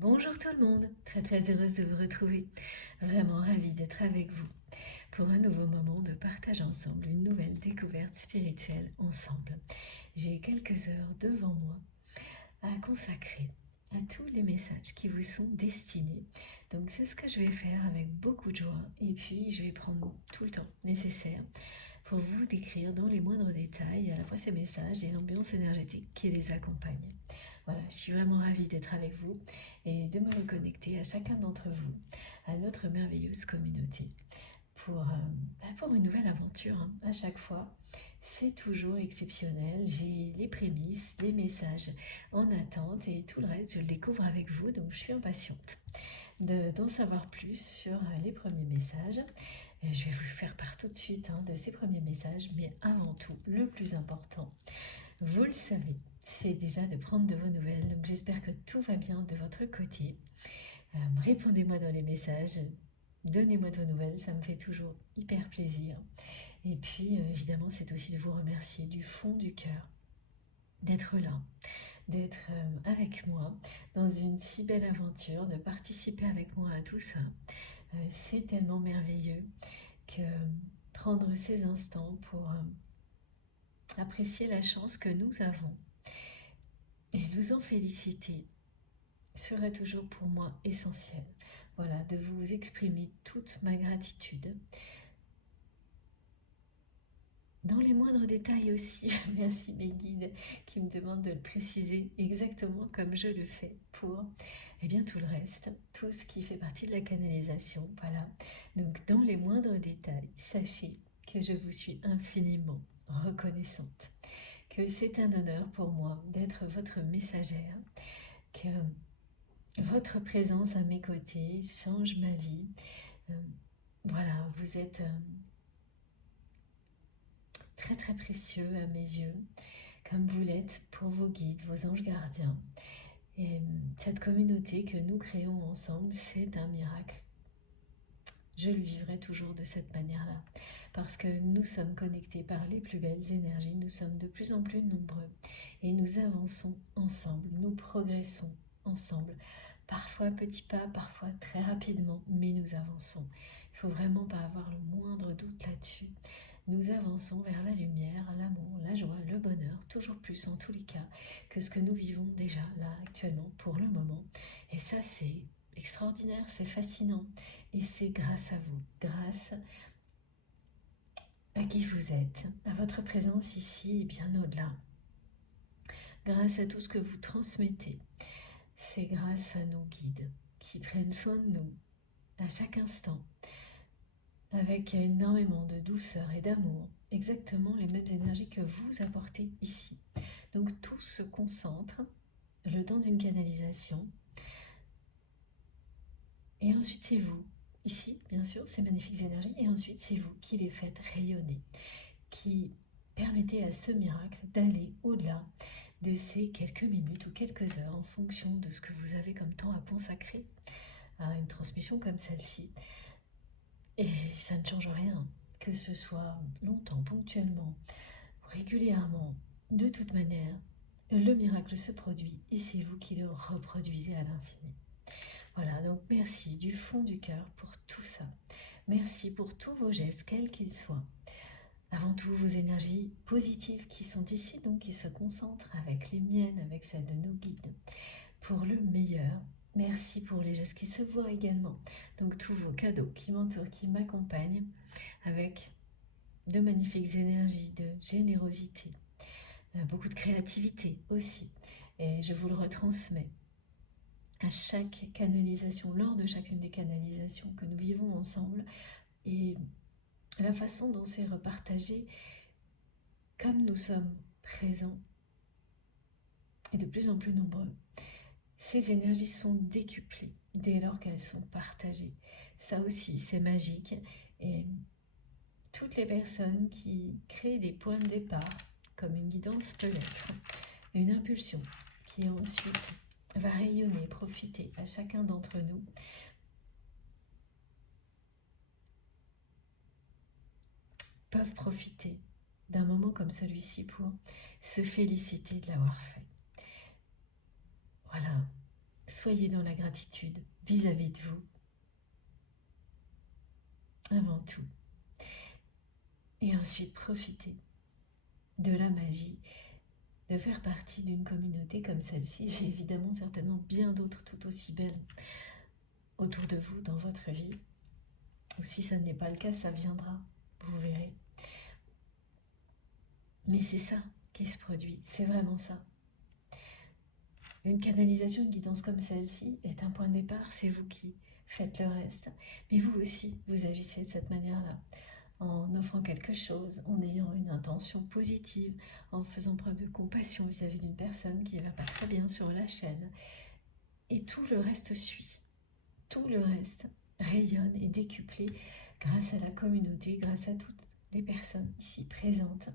Bonjour tout le monde, très heureuse de vous retrouver. Vraiment ravie d'être avec vous pour un nouveau moment de partage ensemble, une nouvelle découverte spirituelle ensemble. J'ai quelques heures devant moi à consacrer à tous les messages qui vous sont destinés. Donc c'est ce que je vais faire avec beaucoup de joie et puis je vais prendre tout le temps nécessaire pour vous décrire dans les moindres détails à la fois ces messages et l'ambiance énergétique qui les accompagne. Voilà, je suis vraiment ravie d'être avec vous et de me reconnecter à chacun d'entre vous, à notre merveilleuse communauté, pour une nouvelle aventure. À chaque fois, c'est toujours exceptionnel. J'ai les prémices, les messages en attente et tout le reste, je le découvre avec vous, donc je suis impatiente d'en savoir plus sur les premiers messages. Je vais vous faire part tout de suite de ces premiers messages, mais avant tout, le plus important, vous le savez, c'est déjà de prendre de vos nouvelles. Donc j'espère que tout va bien de votre côté. Répondez-moi dans les messages, donnez-moi de vos nouvelles, ça me fait toujours hyper plaisir. Et puis évidemment, c'est aussi de vous remercier du fond du cœur d'être là, d'être avec moi dans une si belle aventure, de participer avec moi à tout ça. C'est tellement merveilleux que prendre ces instants pour apprécier la chance que nous avons et nous en féliciter serait toujours pour moi essentiel. Voilà, de vous exprimer toute ma gratitude. Dans les moindres détails aussi, merci mes guides qui me demandent de le préciser exactement comme je le fais pour tout le reste, tout ce qui fait partie de la canalisation. Voilà, donc dans les moindres détails, sachez que je vous suis infiniment reconnaissante, que c'est un honneur pour moi d'être votre messagère, que votre présence à mes côtés change ma vie. Voilà, vous êtes très précieux à mes yeux, comme vous l'êtes pour vos guides, vos anges gardiens. Et cette communauté que nous créons ensemble, c'est un miracle. Je le vivrai toujours de cette manière-là, parce que nous sommes connectés par les plus belles énergies, nous sommes de plus en plus nombreux, et nous avançons ensemble, nous progressons ensemble, parfois petits pas, parfois très rapidement, mais nous avançons. Il ne faut vraiment pas avoir le moindre doute là-dessus. Nous avançons vers la lumière, l'amour, la joie, le bonheur, toujours plus en tous les cas que ce que nous vivons déjà là actuellement pour le moment. Et ça c'est extraordinaire, c'est fascinant. Et c'est grâce à vous, grâce à qui vous êtes, à votre présence ici et bien au-delà. Grâce à tout ce que vous transmettez, c'est grâce à nos guides qui prennent soin de nous à chaque instant, avec énormément de douceur et d'amour, exactement les mêmes énergies que vous apportez ici. Donc tout se concentre le temps d'une canalisation. Et ensuite c'est vous, ici bien sûr, ces magnifiques énergies, et ensuite c'est vous qui les faites rayonner, qui permettez à ce miracle d'aller au-delà de ces quelques minutes ou quelques heures en fonction de ce que vous avez comme temps à consacrer à une transmission comme celle-ci. Et ça ne change rien, que ce soit longtemps, ponctuellement, régulièrement, de toute manière, le miracle se produit et c'est vous qui le reproduisez à l'infini. Voilà, donc merci du fond du cœur pour tout ça. Merci pour tous vos gestes, quels qu'ils soient. Avant tout, vos énergies positives qui sont ici, donc qui se concentrent avec les miennes, avec celles de nos guides, pour le meilleur. Merci pour les gestes qui se voient également. Donc tous vos cadeaux qui m'entourent, qui m'accompagnent, avec de magnifiques énergies, de générosité, beaucoup de créativité aussi. Et je vous le retransmets à chaque canalisation, lors de chacune des canalisations que nous vivons ensemble, et la façon dont c'est repartagé, comme nous sommes présents et de plus en plus nombreux, ces énergies sont décuplées dès lors qu'elles sont partagées. Ça aussi, c'est magique. Et toutes les personnes qui créent des points de départ, comme une guidance peut l'être, une impulsion qui ensuite va rayonner, profiter à chacun d'entre nous, peuvent profiter d'un moment comme celui-ci pour se féliciter de l'avoir fait. Voilà, soyez dans la gratitude vis-à-vis de vous, avant tout. Et ensuite, profitez de la magie de faire partie d'une communauté comme celle-ci, et évidemment certainement bien d'autres tout aussi belles autour de vous dans votre vie. Ou si ça n'est pas le cas, ça viendra, vous verrez. Mais c'est ça qui se produit, c'est vraiment ça. Une canalisation, une guidance comme celle-ci est un point de départ, c'est vous qui faites le reste. Mais vous aussi, vous agissez de cette manière-là, en offrant quelque chose, en ayant une intention positive, en faisant preuve de compassion vis-à-vis d'une personne qui ne va pas très bien sur la chaîne. Et tout le reste suit. Tout le reste rayonne et décuplé grâce à la communauté, grâce à toutes les personnes ici présentes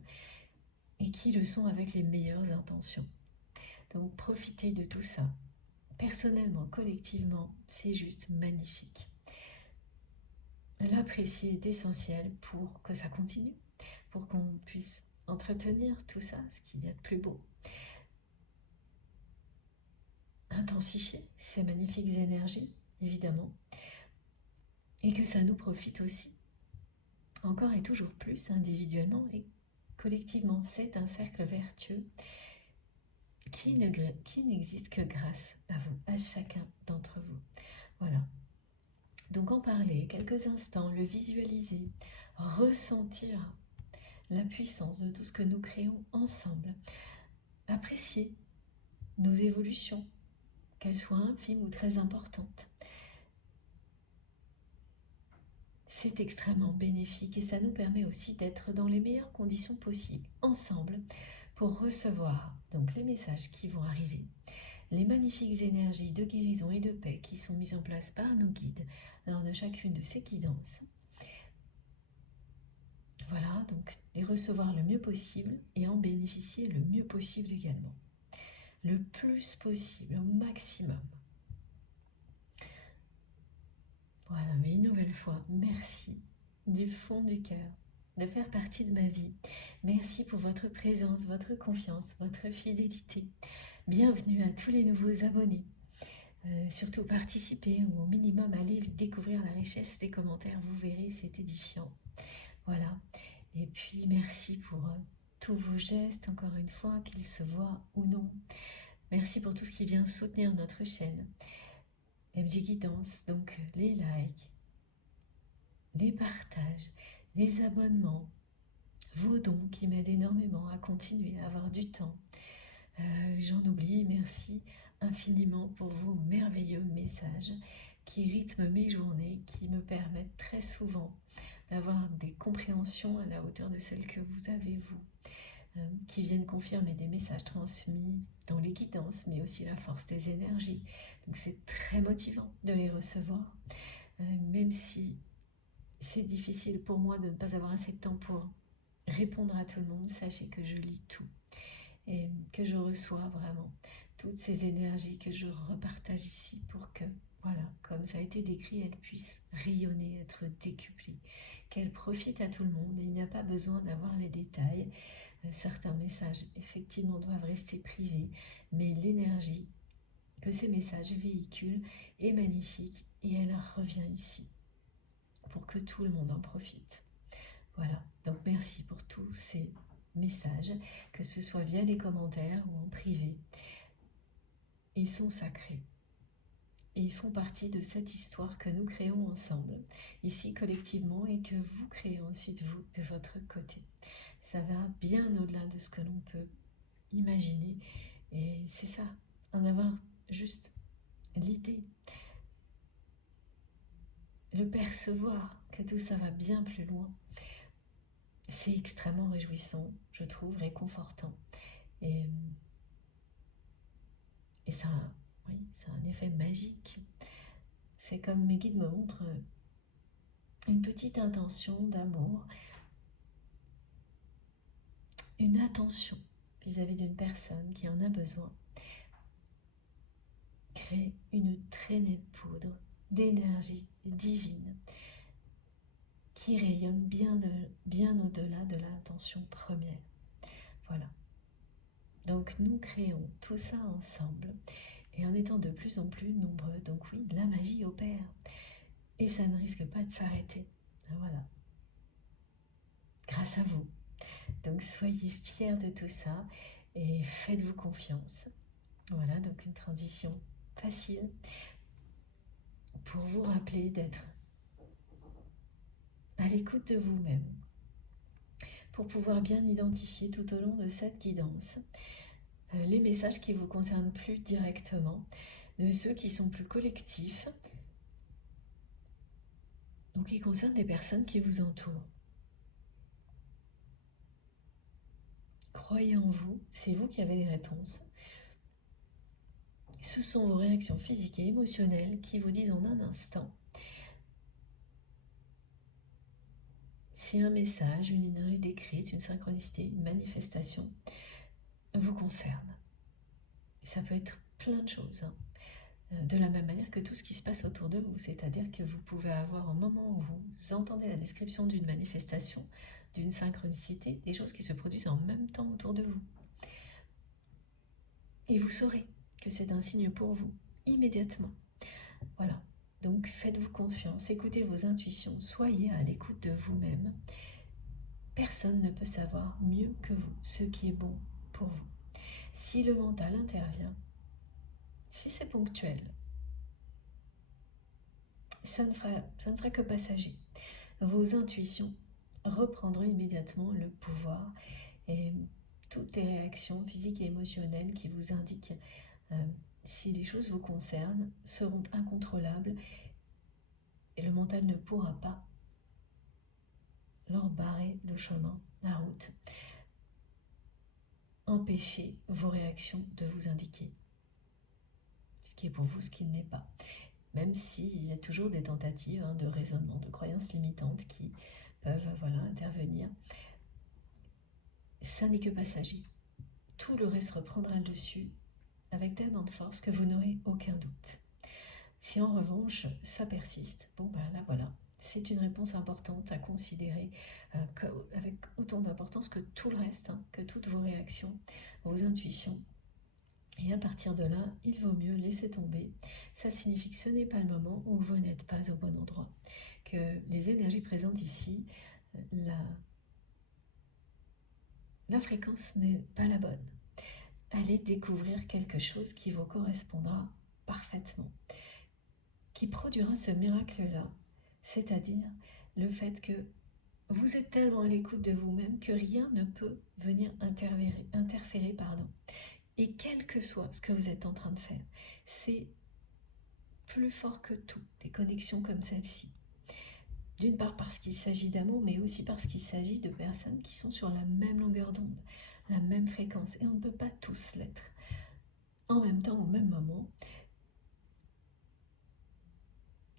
et qui le sont avec les meilleures intentions. Donc profitez de tout ça. Personnellement, collectivement, c'est juste magnifique. L'apprécier est essentiel pour que ça continue, pour qu'on puisse entretenir tout ça, ce qu'il y a de plus beau. Intensifier ces magnifiques énergies, évidemment, et que ça nous profite aussi, encore et toujours plus, individuellement et collectivement. C'est un cercle vertueux qui n'existe que grâce à vous, à chacun d'entre vous. Voilà. Donc en parler quelques instants, le visualiser, ressentir la puissance de tout ce que nous créons ensemble, apprécier nos évolutions, qu'elles soient infimes ou très importantes. C'est extrêmement bénéfique et ça nous permet aussi d'être dans les meilleures conditions possibles, ensemble, pour recevoir donc les messages qui vont arriver, les magnifiques énergies de guérison et de paix qui sont mises en place par nos guides lors de chacune de ces guidances. Voilà, donc les recevoir le mieux possible et en bénéficier le mieux possible également. Le plus possible, au maximum. Voilà, mais une nouvelle fois, merci du fond du cœur de faire partie de ma vie. Merci pour votre présence, votre confiance, votre fidélité. Bienvenue à tous les nouveaux abonnés. Surtout participez ou au minimum allez découvrir la richesse des commentaires, vous verrez, c'est édifiant. Voilà, et puis merci pour tous vos gestes, encore une fois, qu'ils se voient ou non. Merci pour tout ce qui vient soutenir notre chaîne. MJ Guidance, donc les likes, les partages, les abonnements, vos dons qui m'aident énormément à continuer à avoir du temps. J'en oublie, merci infiniment pour vos merveilleux messages qui rythment mes journées, qui me permettent très souvent d'avoir des compréhensions à la hauteur de celles que vous avez, vous, qui viennent confirmer des messages transmis dans les guidances, mais aussi la force des énergies. Donc c'est très motivant de les recevoir, même si c'est difficile pour moi de ne pas avoir assez de temps pour répondre à tout le monde. Sachez que je lis tout et que je reçois vraiment toutes ces énergies que je repartage ici pour que, voilà, comme ça a été décrit, elles puissent rayonner, être décuplées, qu'elles profitent à tout le monde. Et il n'y a pas besoin d'avoir les détails. Certains messages, effectivement, doivent rester privés, mais l'énergie que ces messages véhiculent est magnifique et elle revient ici pour que tout le monde en profite. Voilà, donc merci pour tous ces messages, que ce soit via les commentaires ou en privé. Ils sont sacrés et ils font partie de cette histoire que nous créons ensemble, ici collectivement, et que vous créez ensuite vous de votre côté. Ça va bien au-delà de ce que l'on peut imaginer et c'est ça, en avoir juste l'idée, le percevoir que tout ça va bien plus loin. C'est extrêmement réjouissant, je trouve, réconfortant. Et ça, oui, c'est un effet magique. C'est comme mes guides me montrent une petite intention d'amour, une attention vis-à-vis d'une personne qui en a besoin. Crée une traînée de poudre, d'énergie divine qui rayonne bien au-delà de l'intention première. Voilà. Donc nous créons tout ça ensemble et en étant de plus en plus nombreux. Donc oui, la magie opère. Et ça ne risque pas de s'arrêter. Voilà. Grâce à vous. Donc soyez fiers de tout ça et faites-vous confiance. Voilà, donc une transition facile pour vous rappeler d'être à l'écoute de vous-même, pour pouvoir bien identifier tout au long de cette guidance les messages qui vous concernent plus directement, de ceux qui sont plus collectifs ou qui concernent des personnes qui vous entourent. Croyez en vous, c'est vous qui avez les réponses. Ce sont vos réactions physiques et émotionnelles qui vous disent en un instant si un message, une énergie décrite, une synchronicité, une manifestation vous concerne. Ça peut être plein de choses, de la même manière que tout ce qui se passe autour de vous, c'est-à-dire que vous pouvez avoir, au moment où vous entendez la description d'une manifestation, d'une synchronicité, des choses qui se produisent en même temps autour de vous. Et vous saurez que c'est un signe pour vous, immédiatement. Voilà, donc faites-vous confiance, écoutez vos intuitions, soyez à l'écoute de vous-même. Personne ne peut savoir mieux que vous ce qui est bon pour vous. Si le mental intervient, si c'est ponctuel, ça ne sera que passager. Vos intuitions reprendront immédiatement le pouvoir et toutes les réactions physiques et émotionnelles qui vous indiquent si les choses vous concernent seront incontrôlables et le mental ne pourra pas leur barrer le chemin, la route, empêcher vos réactions de vous indiquer ce qui est pour vous, ce qui ne l'est pas. Même s'il y a toujours des tentatives de raisonnement, de croyances limitantes qui peuvent intervenir. Ça n'est que passager. Tout le reste reprendra le dessus avec tellement de force que vous n'aurez aucun doute. Si en revanche ça persiste, là voilà, c'est une réponse importante à considérer avec autant d'importance que tout le reste, que toutes vos réactions, vos intuitions. Et à partir de là, il vaut mieux laisser tomber. Ça signifie que ce n'est pas le moment où vous n'êtes pas au bon endroit. Que les énergies présentes ici, la fréquence n'est pas la bonne. Allez découvrir quelque chose qui vous correspondra parfaitement, qui produira ce miracle-là, c'est-à-dire le fait que vous êtes tellement à l'écoute de vous-même que rien ne peut venir interférer. Et quel que soit ce que vous êtes en train de faire, c'est plus fort que tout, des connexions comme celle-ci. D'une part parce qu'il s'agit d'amour, mais aussi parce qu'il s'agit de personnes qui sont sur la même longueur d'onde, la même fréquence, et on ne peut pas tous l'être en même temps, au même moment.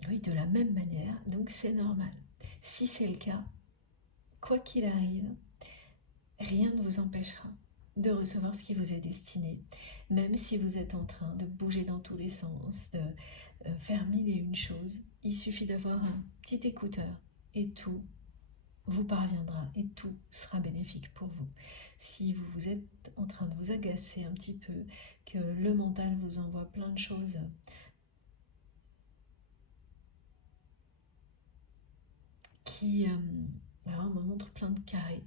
Oui, de la même manière, donc c'est normal. Si c'est le cas, quoi qu'il arrive, rien ne vous empêchera de recevoir ce qui vous est destiné, même si vous êtes en train de bouger dans tous les sens, de faire mille et une choses. Il suffit d'avoir un petit écouteur et tout vous parviendra et tout sera bénéfique pour vous. Si vous êtes en train de vous agacer un petit peu, que le mental vous envoie plein de choses qui me montre plein de carrés,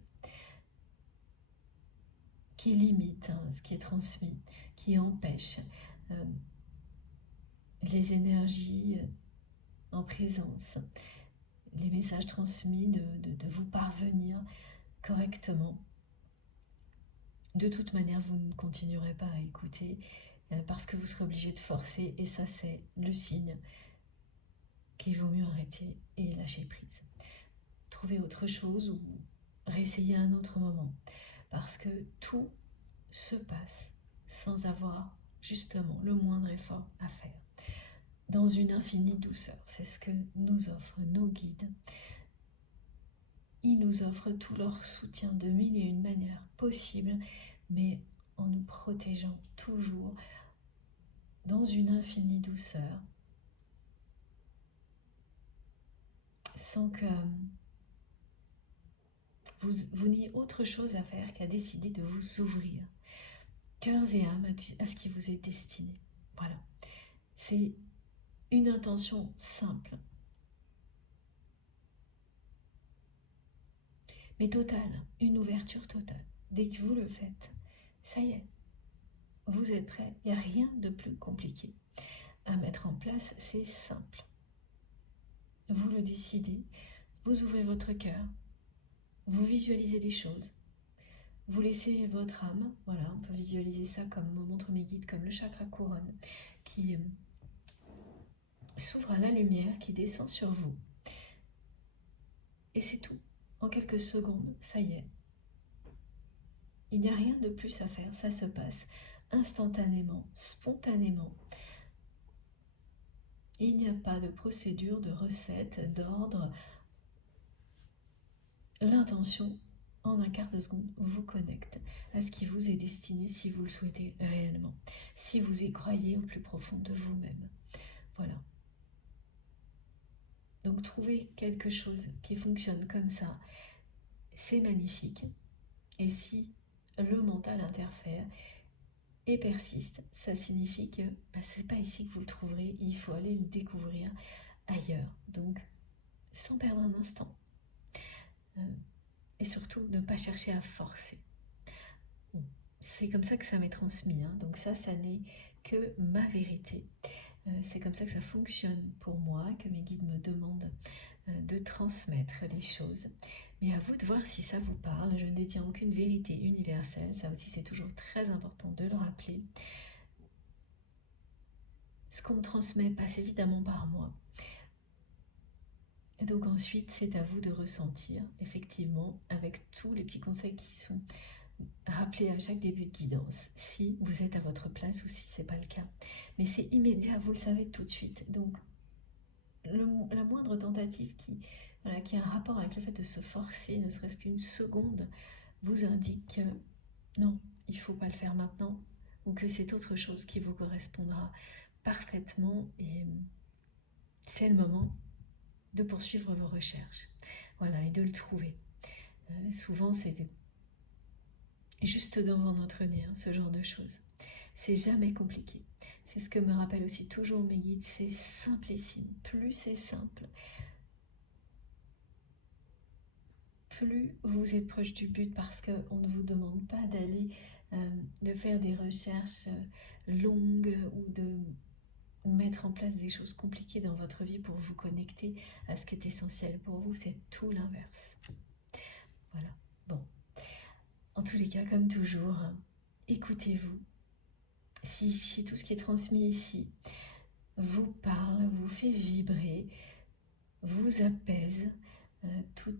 qui limitent ce qui est transmis, qui empêchent les énergies en présence, les messages transmis de vous parvenir correctement. De toute manière, vous ne continuerez pas à écouter parce que vous serez obligé de forcer, et ça c'est le signe qu'il vaut mieux arrêter et lâcher prise. Trouver autre chose ou réessayer à un autre moment, parce que tout se passe sans avoir justement le moindre effort à faire. Dans une infinie douceur, c'est ce que nous offrent nos guides. Ils nous offrent tout leur soutien de mille et une manières possibles, mais en nous protégeant toujours dans une infinie douceur, sans que vous n'ayez autre chose à faire qu'à décider de vous ouvrir, cœurs et âme, à ce qui vous est destiné. Voilà, c'est une intention simple, mais totale, une ouverture totale. Dès que vous le faites, ça y est, vous êtes prêt. Il n'y a rien de plus compliqué à mettre en place, c'est simple. Vous le décidez, vous ouvrez votre cœur, vous visualisez les choses, vous laissez votre âme, voilà, on peut visualiser ça comme me montrent mes guides, comme le chakra couronne, qui s'ouvre à la lumière, qui descend sur vous. Et c'est tout. En quelques secondes, ça y est. Il n'y a rien de plus à faire, ça se passe instantanément, spontanément. Il n'y a pas de procédure, de recette, d'ordre. L'intention, en un quart de seconde, vous connecte à ce qui vous est destiné si vous le souhaitez réellement, si vous y croyez au plus profond de vous-même. Voilà. Donc trouver quelque chose qui fonctionne comme ça, c'est magnifique. Et si le mental interfère et persiste, ça signifie que c'est pas ici que vous le trouverez, il faut aller le découvrir ailleurs. Donc, sans perdre un instant. Et surtout, ne pas chercher à forcer. Bon, c'est comme ça que ça m'est transmis, hein. Donc ça n'est que ma vérité. C'est comme ça que ça fonctionne pour moi, que mes guides me demandent de transmettre les choses. Mais à vous de voir si ça vous parle. Je ne détiens aucune vérité universelle. Ça aussi, c'est toujours très important de le rappeler. Ce qu'on me transmet passe évidemment par moi. Et donc ensuite, c'est à vous de ressentir, effectivement, avec tous les petits conseils qui sont rappelés à chaque début de guidance, si vous êtes à votre place ou si ce n'est pas le cas. Mais c'est immédiat, vous le savez tout de suite. Donc, la moindre tentative qui a un rapport avec le fait de se forcer, ne serait-ce qu'une seconde, vous indique que non, il ne faut pas le faire maintenant, ou que c'est autre chose qui vous correspondra parfaitement, et c'est le moment de poursuivre vos recherches, voilà, et de le trouver. Souvent, c'est juste devant notre nez, hein, ce genre de choses. C'est jamais compliqué. C'est ce que me rappellent aussi toujours mes guides, c'est simplissime. Plus c'est simple, plus vous êtes proche du but, parce qu'on ne vous demande pas d'aller de faire des recherches longues ou de mettre en place des choses compliquées dans votre vie pour vous connecter à ce qui est essentiel pour vous. C'est tout l'inverse. Voilà. Bon. En tous les cas, comme toujours, écoutez-vous. Si tout ce qui est transmis ici vous parle, vous fait vibrer, vous apaise, tout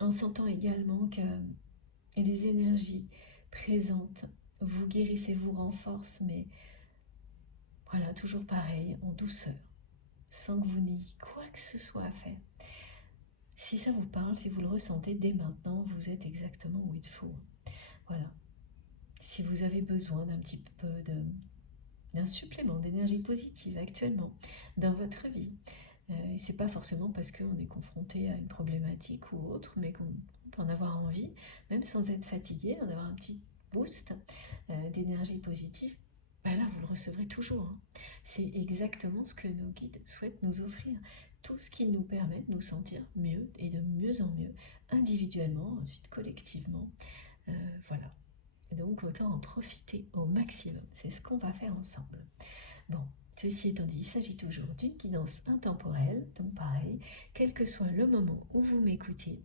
en sentant également que les énergies présentes vous guérissent et vous renforcent, mais voilà, toujours pareil, en douceur, sans que vous n'ayez quoi que ce soit à faire. Si ça vous parle, si vous le ressentez dès maintenant, vous êtes exactement où il faut. Voilà. Si vous avez besoin d'un petit peu d'un supplément d'énergie positive actuellement dans votre vie, c'est pas forcément parce qu'on est confronté à une problématique ou autre, mais qu'on peut en avoir envie, même sans être fatigué, en avoir un petit boost d'énergie positive, ben là vous le recevrez toujours, hein. C'est exactement ce que nos guides souhaitent nous offrir, tout ce qui nous permet de nous sentir mieux et de mieux en mieux, individuellement, ensuite collectivement, voilà. Donc autant en profiter au maximum, c'est ce qu'on va faire ensemble. Bon, ceci étant dit, il s'agit toujours d'une guidance intemporelle, donc pareil, quel que soit le moment où vous m'écoutez,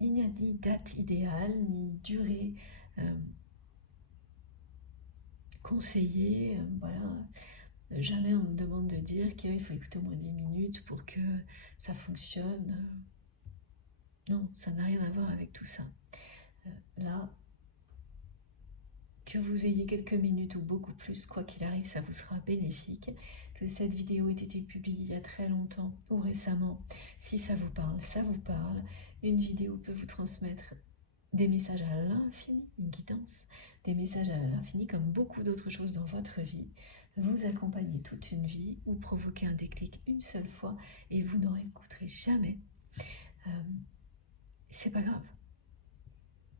il n'y a ni date idéale, ni durée conseillée, voilà. Jamais on me demande de dire qu'il faut écouter au moins 10 minutes pour que ça fonctionne. Non, ça n'a rien à voir avec tout ça. Là, que vous ayez quelques minutes ou beaucoup plus, quoi qu'il arrive, ça vous sera bénéfique. Que cette vidéo ait été publiée il y a très longtemps ou récemment, si ça vous parle, ça vous parle. Une vidéo peut vous transmettre des messages à l'infini, une guidance, des messages à l'infini comme beaucoup d'autres choses dans votre vie, vous accompagner toute une vie ou provoquer un déclic une seule fois et vous n'en écouterez jamais. C'est pas grave.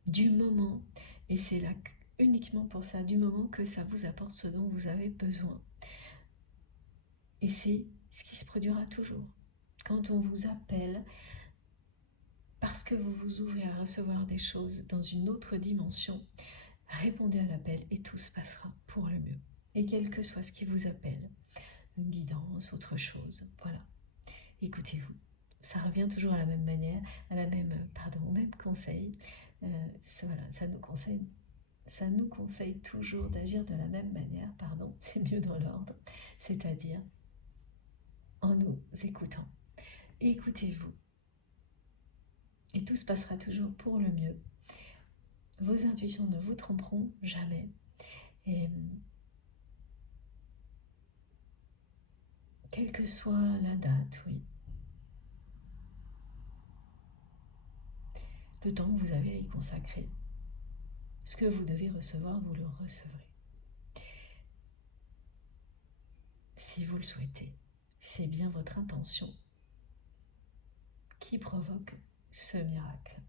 Du moment, et c'est là uniquement pour ça, du moment que ça vous apporte ce dont vous avez besoin. Et c'est ce qui se produira toujours. Quand on vous appelle, parce que vous vous ouvrez à recevoir des choses dans une autre dimension, répondez à l'appel et tout se passera pour le mieux. Et quel que soit ce qui vous appelle, une guidance, autre chose, voilà. Écoutez-vous. Ça revient toujours à la même manière, au même conseil. Voilà, ça nous conseille toujours d'agir de la même manière, c'est mieux dans l'ordre, c'est-à-dire en nous écoutant. Écoutez-vous. Et tout se passera toujours pour le mieux. Vos intuitions ne vous tromperont jamais. Et quelle que soit la date, oui. Le temps que vous avez à y consacrer. Ce que vous devez recevoir, vous le recevrez. Si vous le souhaitez, c'est bien votre intention qui provoque ce miracle.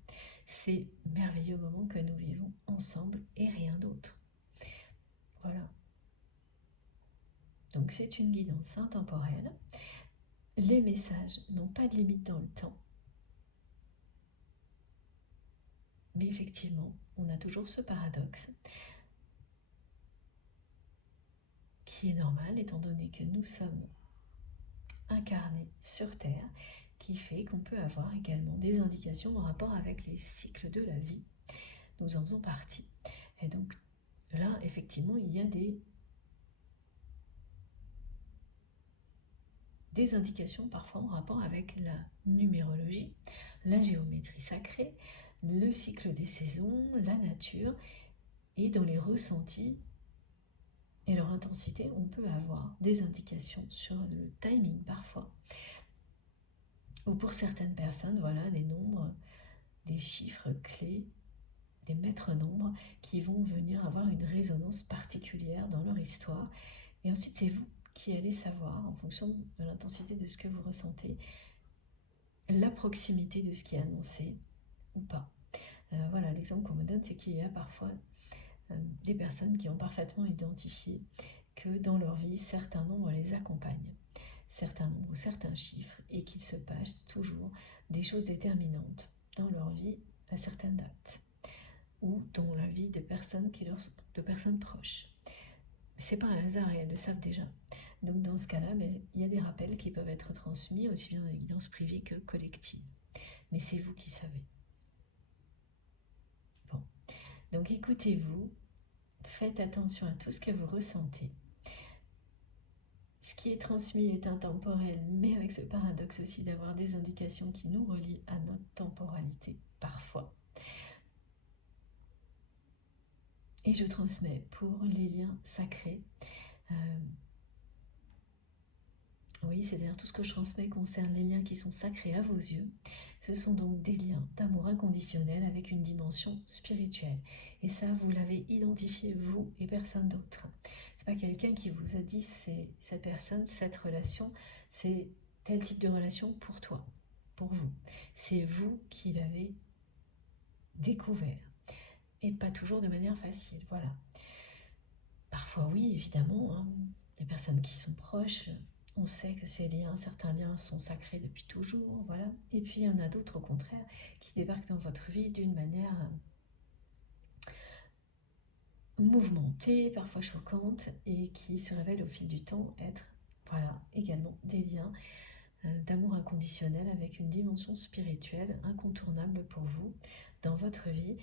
Ces merveilleux moments que nous vivons ensemble et rien d'autre. Voilà. Donc c'est une guidance intemporelle. Les messages n'ont pas de limite dans le temps. Mais effectivement, on a toujours ce paradoxe qui est normal étant donné que nous sommes incarnés sur Terre, qui fait qu'on peut avoir également des indications en rapport avec les cycles de la vie. Nous en faisons partie. Et donc là, effectivement, il y a des indications parfois en rapport avec la numérologie, la géométrie sacrée, le cycle des saisons, la nature, et dans les ressentis et leur intensité, on peut avoir des indications sur le timing parfois. Ou pour certaines personnes, voilà, des nombres, des chiffres clés, des maîtres nombres qui vont venir avoir une résonance particulière dans leur histoire. Et ensuite, c'est vous qui allez savoir, en fonction de l'intensité de ce que vous ressentez, la proximité de ce qui est annoncé ou pas. Voilà, l'exemple qu'on me donne, c'est qu'il y a parfois des personnes qui ont parfaitement identifié que dans leur vie, certains nombres les accompagnent, certains nombres ou certains chiffres, et qu'il se passe toujours des choses déterminantes dans leur vie à certaines dates, ou dans la vie des personnes de personnes proches. C'est pas un hasard et elles le savent déjà. Donc dans ce cas-là, il y a des rappels qui peuvent être transmis aussi bien dans les guidances privées que collectives. Mais c'est vous qui savez. Bon, donc écoutez-vous, faites attention à tout ce que vous ressentez. Ce qui est transmis est intemporel, mais avec ce paradoxe aussi d'avoir des indications qui nous relient à notre temporalité, parfois. Et je transmets pour les liens sacrés. Oui, c'est-à-dire tout ce que je transmets concerne les liens qui sont sacrés à vos yeux. Ce sont donc des liens d'amour inconditionnel avec une dimension spirituelle. Et ça, vous l'avez identifié, vous et personne d'autre. C'est pas quelqu'un qui vous a dit c'est cette personne, cette relation, c'est tel type de relation pour toi, pour vous. C'est vous qui l'avez découvert. Et pas toujours de manière facile, voilà. Parfois oui, évidemment, hein, des personnes qui sont proches, on sait que certains liens sont sacrés depuis toujours, voilà. Et puis il y en a d'autres au contraire qui débarquent dans votre vie d'une manière mouvementée, parfois choquante, et qui se révèlent au fil du temps être, voilà, également des liens d'amour inconditionnel avec une dimension spirituelle incontournable pour vous dans votre vie.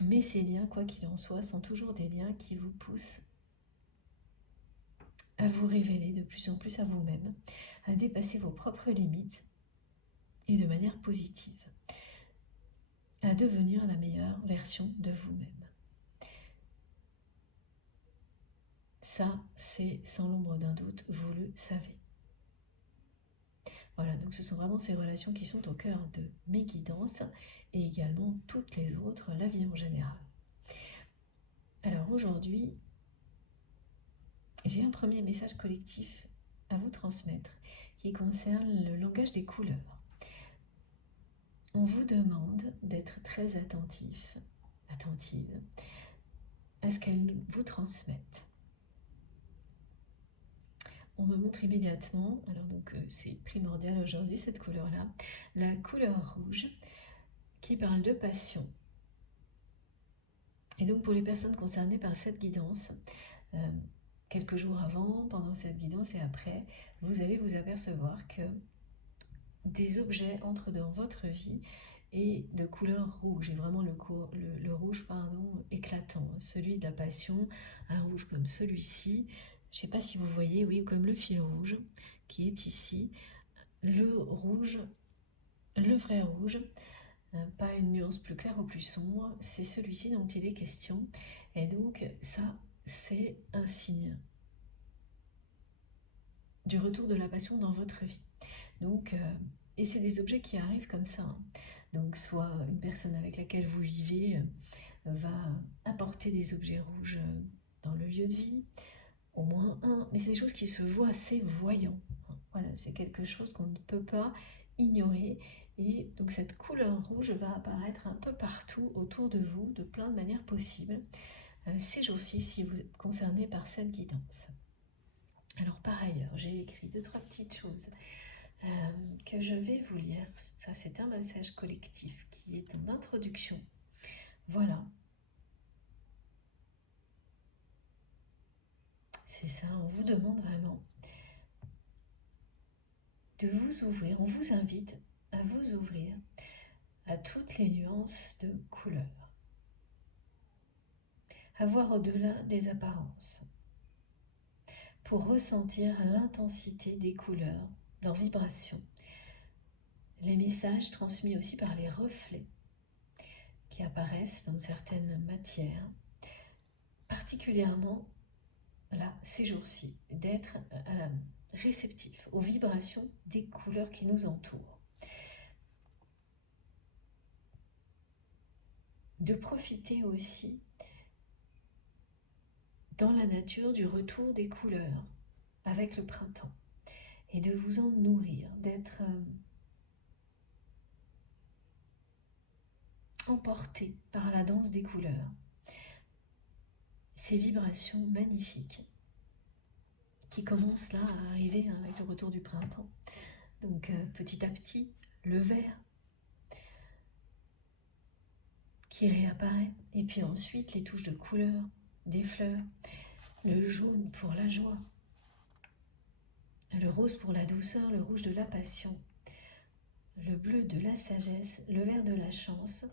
Mais ces liens, quoi qu'il en soit, sont toujours des liens qui vous poussent à vous révéler de plus en plus à vous-même, à dépasser vos propres limites et de manière positive, à devenir la meilleure version de vous-même. Ça, c'est sans l'ombre d'un doute, vous le savez. Voilà, donc ce sont vraiment ces relations qui sont au cœur de mes guidances et également toutes les autres, la vie en général. Alors aujourd'hui, j'ai un premier message collectif à vous transmettre qui concerne le langage des couleurs. On vous demande d'être très attentive à ce qu'elles vous transmettent. On me montre immédiatement, alors donc c'est primordial aujourd'hui cette couleur-là, la couleur rouge qui parle de passion. Et donc pour les personnes concernées par cette guidance, quelques jours avant, pendant cette guidance et après, vous allez vous apercevoir que des objets entrent dans votre vie et de couleur rouge, et vraiment le rouge éclatant, celui de la passion, un rouge comme celui-ci, je ne sais pas si vous voyez, oui, comme le fil rouge qui est ici, le rouge, le vrai rouge, pas une nuance plus claire ou plus sombre, c'est celui-ci dont il est question, et donc ça, c'est un signe du retour de la passion dans votre vie. Donc, et c'est des objets qui arrivent comme ça, hein. Donc soit une personne avec laquelle vous vivez va apporter des objets rouges dans le lieu de vie, au moins un, mais c'est des choses qui se voient, c'est voyant. Voilà, c'est quelque chose qu'on ne peut pas ignorer, et donc cette couleur rouge va apparaître un peu partout autour de vous, de plein de manières possibles, ces jours-ci, si vous êtes concerné par cette guidance. Alors par ailleurs, j'ai écrit 2-3 petites choses que je vais vous lire. Ça, c'est un message collectif qui est en introduction. Voilà. C'est ça, on vous demande vraiment de vous ouvrir. On vous invite à vous ouvrir à toutes les nuances de couleurs, à voir au-delà des apparences, pour ressentir l'intensité des couleurs, leur vibration, les messages transmis aussi par les reflets qui apparaissent dans certaines matières, particulièrement là, ces jours-ci, d'être réceptif aux vibrations des couleurs qui nous entourent. De profiter aussi dans la nature du retour des couleurs avec le printemps et de vous en nourrir, d'être emporté par la danse des couleurs. Ces vibrations magnifiques qui commencent là à arriver avec le retour du printemps. Donc petit à petit, le vert qui réapparaît, et puis ensuite les touches de couleur des fleurs, le jaune pour la joie, le rose pour la douceur, le rouge de la passion, le bleu de la sagesse, le vert de la chance.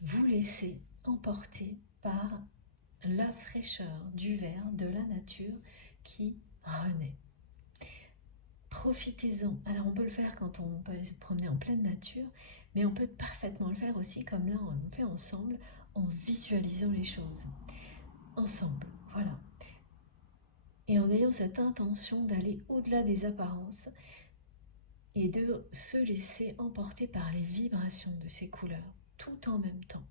Vous laissez emporter par la fraîcheur du vert de la nature qui renaît. Profitez-en. Alors on peut le faire quand on peut aller se promener en pleine nature, mais on peut parfaitement le faire aussi comme là on fait ensemble, en visualisant les choses ensemble. Voilà. Et en ayant cette intention d'aller au-delà des apparences et de se laisser emporter par les vibrations de ces couleurs, tout en même temps.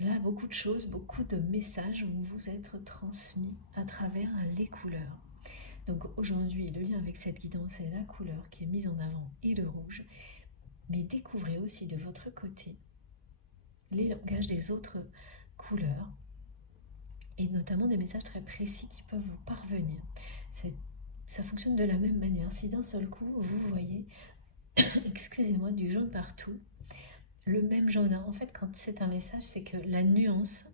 Là, beaucoup de choses, beaucoup de messages vont vous être transmis à travers les couleurs. Donc aujourd'hui, le lien avec cette guidance est la couleur qui est mise en avant et le rouge. Mais découvrez aussi de votre côté les langages des autres couleurs et notamment des messages très précis qui peuvent vous parvenir. Ça fonctionne de la même manière. Si d'un seul coup, vous voyez, excusez-moi, du jaune partout, le même jaune, en fait, quand c'est un message, c'est que la nuance,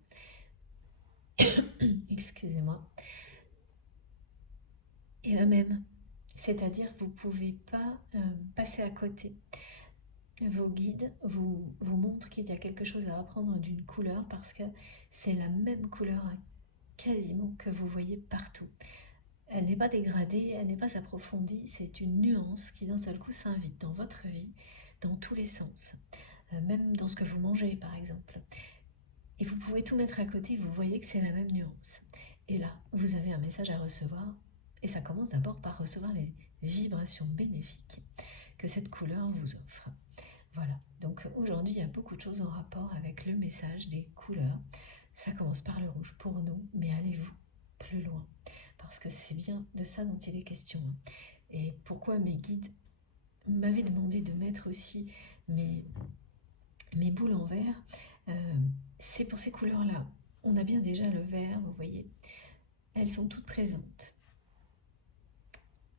excusez-moi, est la même. C'est-à-dire que vous ne pouvez pas passer à côté. Vos guides vous montrent qu'il y a quelque chose à apprendre d'une couleur parce que c'est la même couleur quasiment que vous voyez partout. Elle n'est pas dégradée, elle n'est pas approfondie, c'est une nuance qui d'un seul coup s'invite dans votre vie, dans tous les sens, même dans ce que vous mangez par exemple. Et vous pouvez tout mettre à côté, vous voyez que c'est la même nuance. Et là, vous avez un message à recevoir, et ça commence d'abord par recevoir les vibrations bénéfiques que cette couleur vous offre. Voilà, donc aujourd'hui il y a beaucoup de choses en rapport avec le message des couleurs. Ça commence par le rouge pour nous, mais allez-vous plus loin, parce que c'est bien de ça dont il est question. Et pourquoi mes guides m'avaient demandé de mettre aussi mes boules en verre, C'est pour ces couleurs-là. On a bien déjà le vert, vous voyez. Elles sont toutes présentes.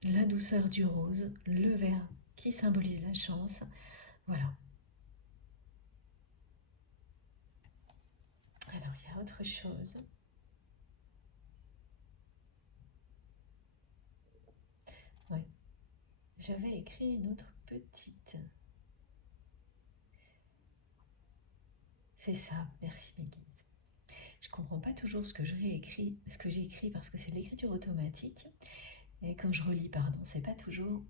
La douceur du rose, le vert qui symbolise la chance. Voilà. Alors, il y a autre chose. Oui. J'avais écrit une autre petite. C'est ça, merci mes guides. Je ne comprends pas toujours ce que j'ai écrit parce que c'est de l'écriture automatique. Et quand je relis, pardon, c'est pas toujours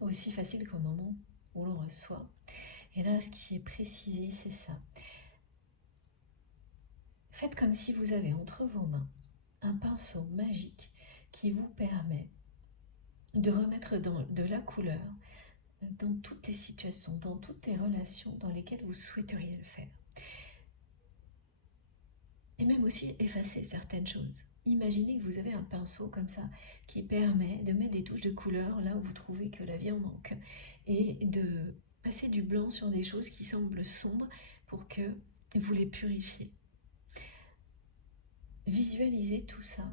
aussi facile qu'au moment où l'on reçoit. Et là, ce qui est précisé, c'est ça. Faites comme si vous avez entre vos mains un pinceau magique qui vous permet de remettre de la couleur dans toutes les situations, dans toutes les relations dans lesquelles vous souhaiteriez le faire. Et même aussi effacer certaines choses. Imaginez que vous avez un pinceau comme ça qui permet de mettre des touches de couleur là où vous trouvez que la vie en manque et de passer du blanc sur des choses qui semblent sombres pour que vous les purifiez. Visualisez tout ça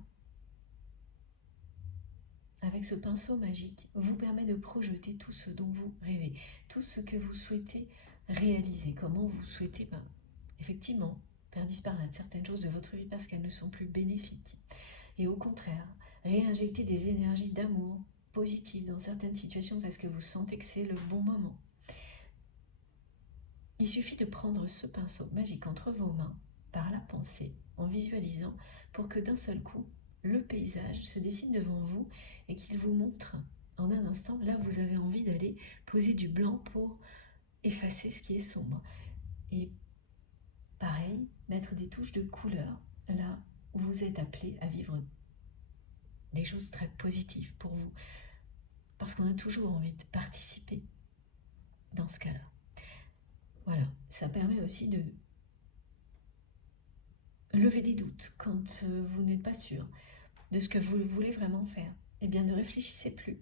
avec ce pinceau magique vous permet de projeter tout ce dont vous rêvez, tout ce que vous souhaitez réaliser, comment vous souhaitez effectivement faire disparaître certaines choses de votre vie parce qu'elles ne sont plus bénéfiques. Et au contraire, réinjecter des énergies d'amour positives dans certaines situations parce que vous sentez que c'est le bon moment. Il suffit de prendre ce pinceau magique entre vos mains par la pensée, en visualisant, pour que d'un seul coup, le paysage se dessine devant vous et qu'il vous montre en un instant là où vous avez envie d'aller poser du blanc pour effacer ce qui est sombre. Et pareil, mettre des touches de couleur là où vous êtes appelé à vivre des choses très positives pour vous. Parce qu'on a toujours envie de participer dans ce cas-là. Voilà, ça permet aussi de lever des doutes quand vous n'êtes pas sûr de ce que vous voulez vraiment faire. Eh bien, ne réfléchissez plus.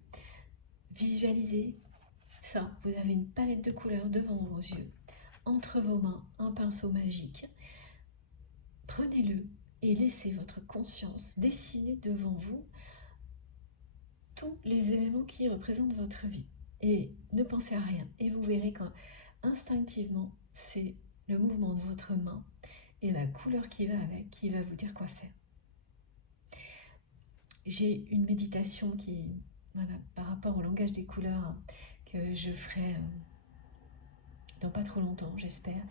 Visualisez ça. Vous avez une palette de couleurs devant vos yeux, entre vos mains, un pinceau magique. Prenez-le et laissez votre conscience dessiner devant vous tous les éléments qui représentent votre vie. Et ne pensez à rien. Et vous verrez qu'instinctivement, c'est le mouvement de votre main et la couleur qui va avec qui va vous dire quoi faire. J'ai une méditation par rapport au langage des couleurs, que je ferai dans pas trop longtemps, j'espère,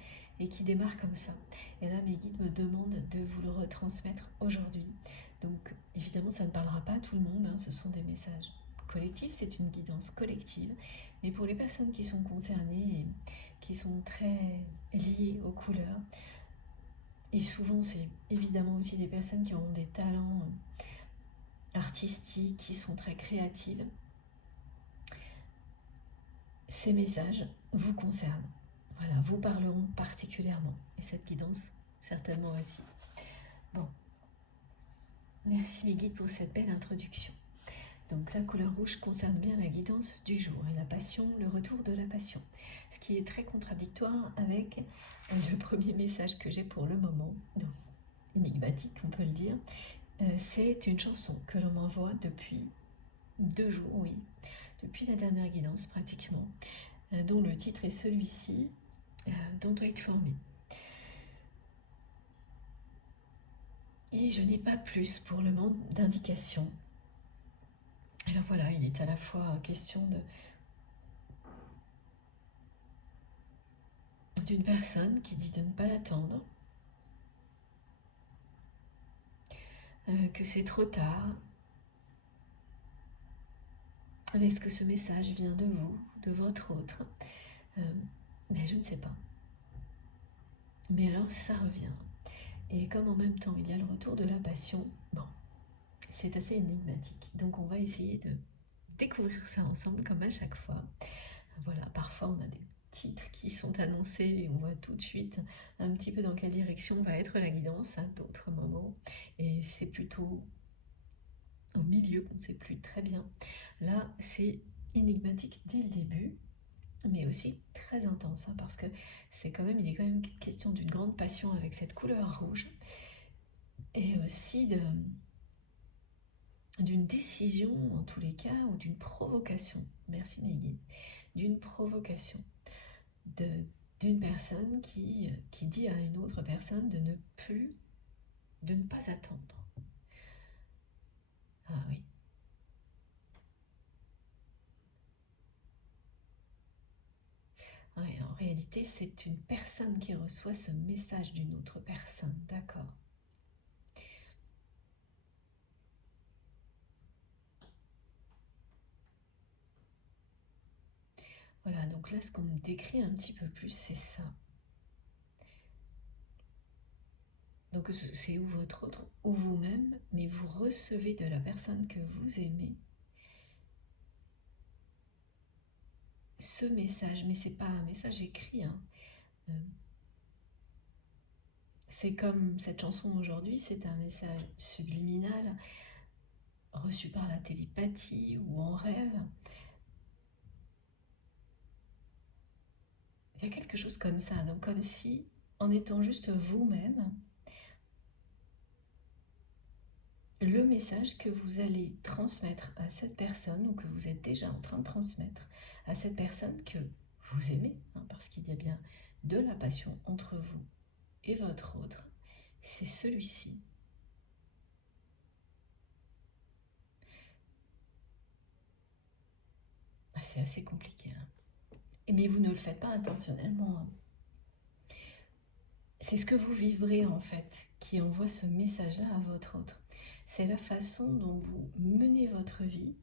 et qui démarre comme ça. Et là, mes guides me demandent de vous le retransmettre aujourd'hui. Donc, évidemment, ça ne parlera pas à tout le monde, ce sont des messages collectifs, c'est une guidance collective, mais pour les personnes qui sont concernées et qui sont très liées aux couleurs, et souvent c'est évidemment aussi des personnes qui ont des talents artistiques, qui sont très créatives, ces messages vous concernent. Voilà, vous parleront particulièrement. Et cette guidance, certainement aussi. Bon, merci mes guides pour cette belle introduction. Donc la couleur rouge concerne bien la guidance du jour et la passion, le retour de la passion. Ce qui est très contradictoire avec le premier message que j'ai pour le moment, donc énigmatique on peut le dire. C'est une chanson que l'on m'envoie depuis 2 jours, oui, depuis la dernière guidance pratiquement, dont le titre est celui-ci, Don't Wait For Me. Et je n'ai pas plus pour le moment d'indications. Alors voilà, il est à la fois question d'une personne qui dit de ne pas l'attendre, que c'est trop tard. Est-ce que ce message vient de vous, de votre autre? Mais je ne sais pas. Mais alors ça revient. Et comme en même temps il y a le retour de la passion, bon, c'est assez énigmatique. Donc on va essayer de découvrir ça ensemble comme à chaque fois. Voilà, parfois on a des titres qui sont annoncés et on voit tout de suite un petit peu dans quelle direction va être la guidance à d'autres moments. Et c'est plutôt au milieu qu'on ne sait plus très bien. Là, c'est énigmatique dès le début. mais aussi très intense, hein, parce que il est quand même question d'une grande passion avec cette couleur rouge, et aussi d'une décision en tous les cas, ou d'une provocation, merci mes guides, d'une provocation de, d'une personne qui dit à une autre personne de ne pas attendre. Ah oui. Ouais, en réalité, c'est une personne qui reçoit ce message d'une autre personne, d'accord. Voilà, donc là, ce qu'on me décrit un petit peu plus, c'est ça. Donc c'est ou votre autre ou vous-même, mais vous recevez de la personne que vous aimez ce message, mais c'est pas un message écrit, hein. Euh, C'est comme cette chanson aujourd'hui, c'est un message subliminal reçu par la télépathie ou en rêve. Il y a quelque chose comme ça, donc comme si, en étant juste vous-même, le message que vous allez transmettre à cette personne, ou que vous êtes déjà en train de transmettre à cette personne que vous aimez, hein, parce qu'il y a bien de la passion entre vous et votre autre, c'est celui-ci. Ah, c'est assez compliqué, hein. Mais vous ne le faites pas intentionnellement, hein. C'est ce que vous vivrez en fait qui envoie ce message-là à votre autre. C'est la façon dont vous menez votre vie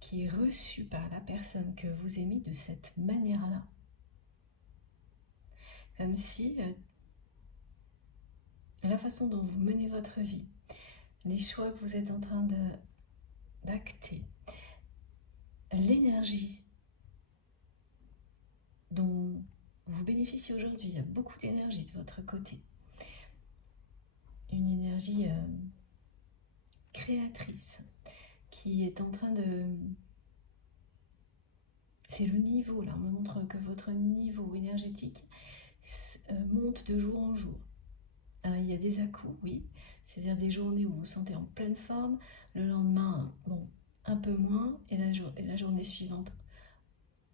qui est reçue par la personne que vous aimez de cette manière-là. Comme si la façon dont vous menez votre vie, les choix que vous êtes en train d'acter, l'énergie dont vous bénéficiez aujourd'hui, il y a beaucoup d'énergie de votre côté. Une énergie créatrice qui est en train de... C'est le niveau, là, on me montre que votre niveau énergétique monte de jour en jour. Il y a des à-coups, oui, c'est-à-dire des journées où vous vous sentez en pleine forme, le lendemain, bon, un peu moins, et la journée suivante,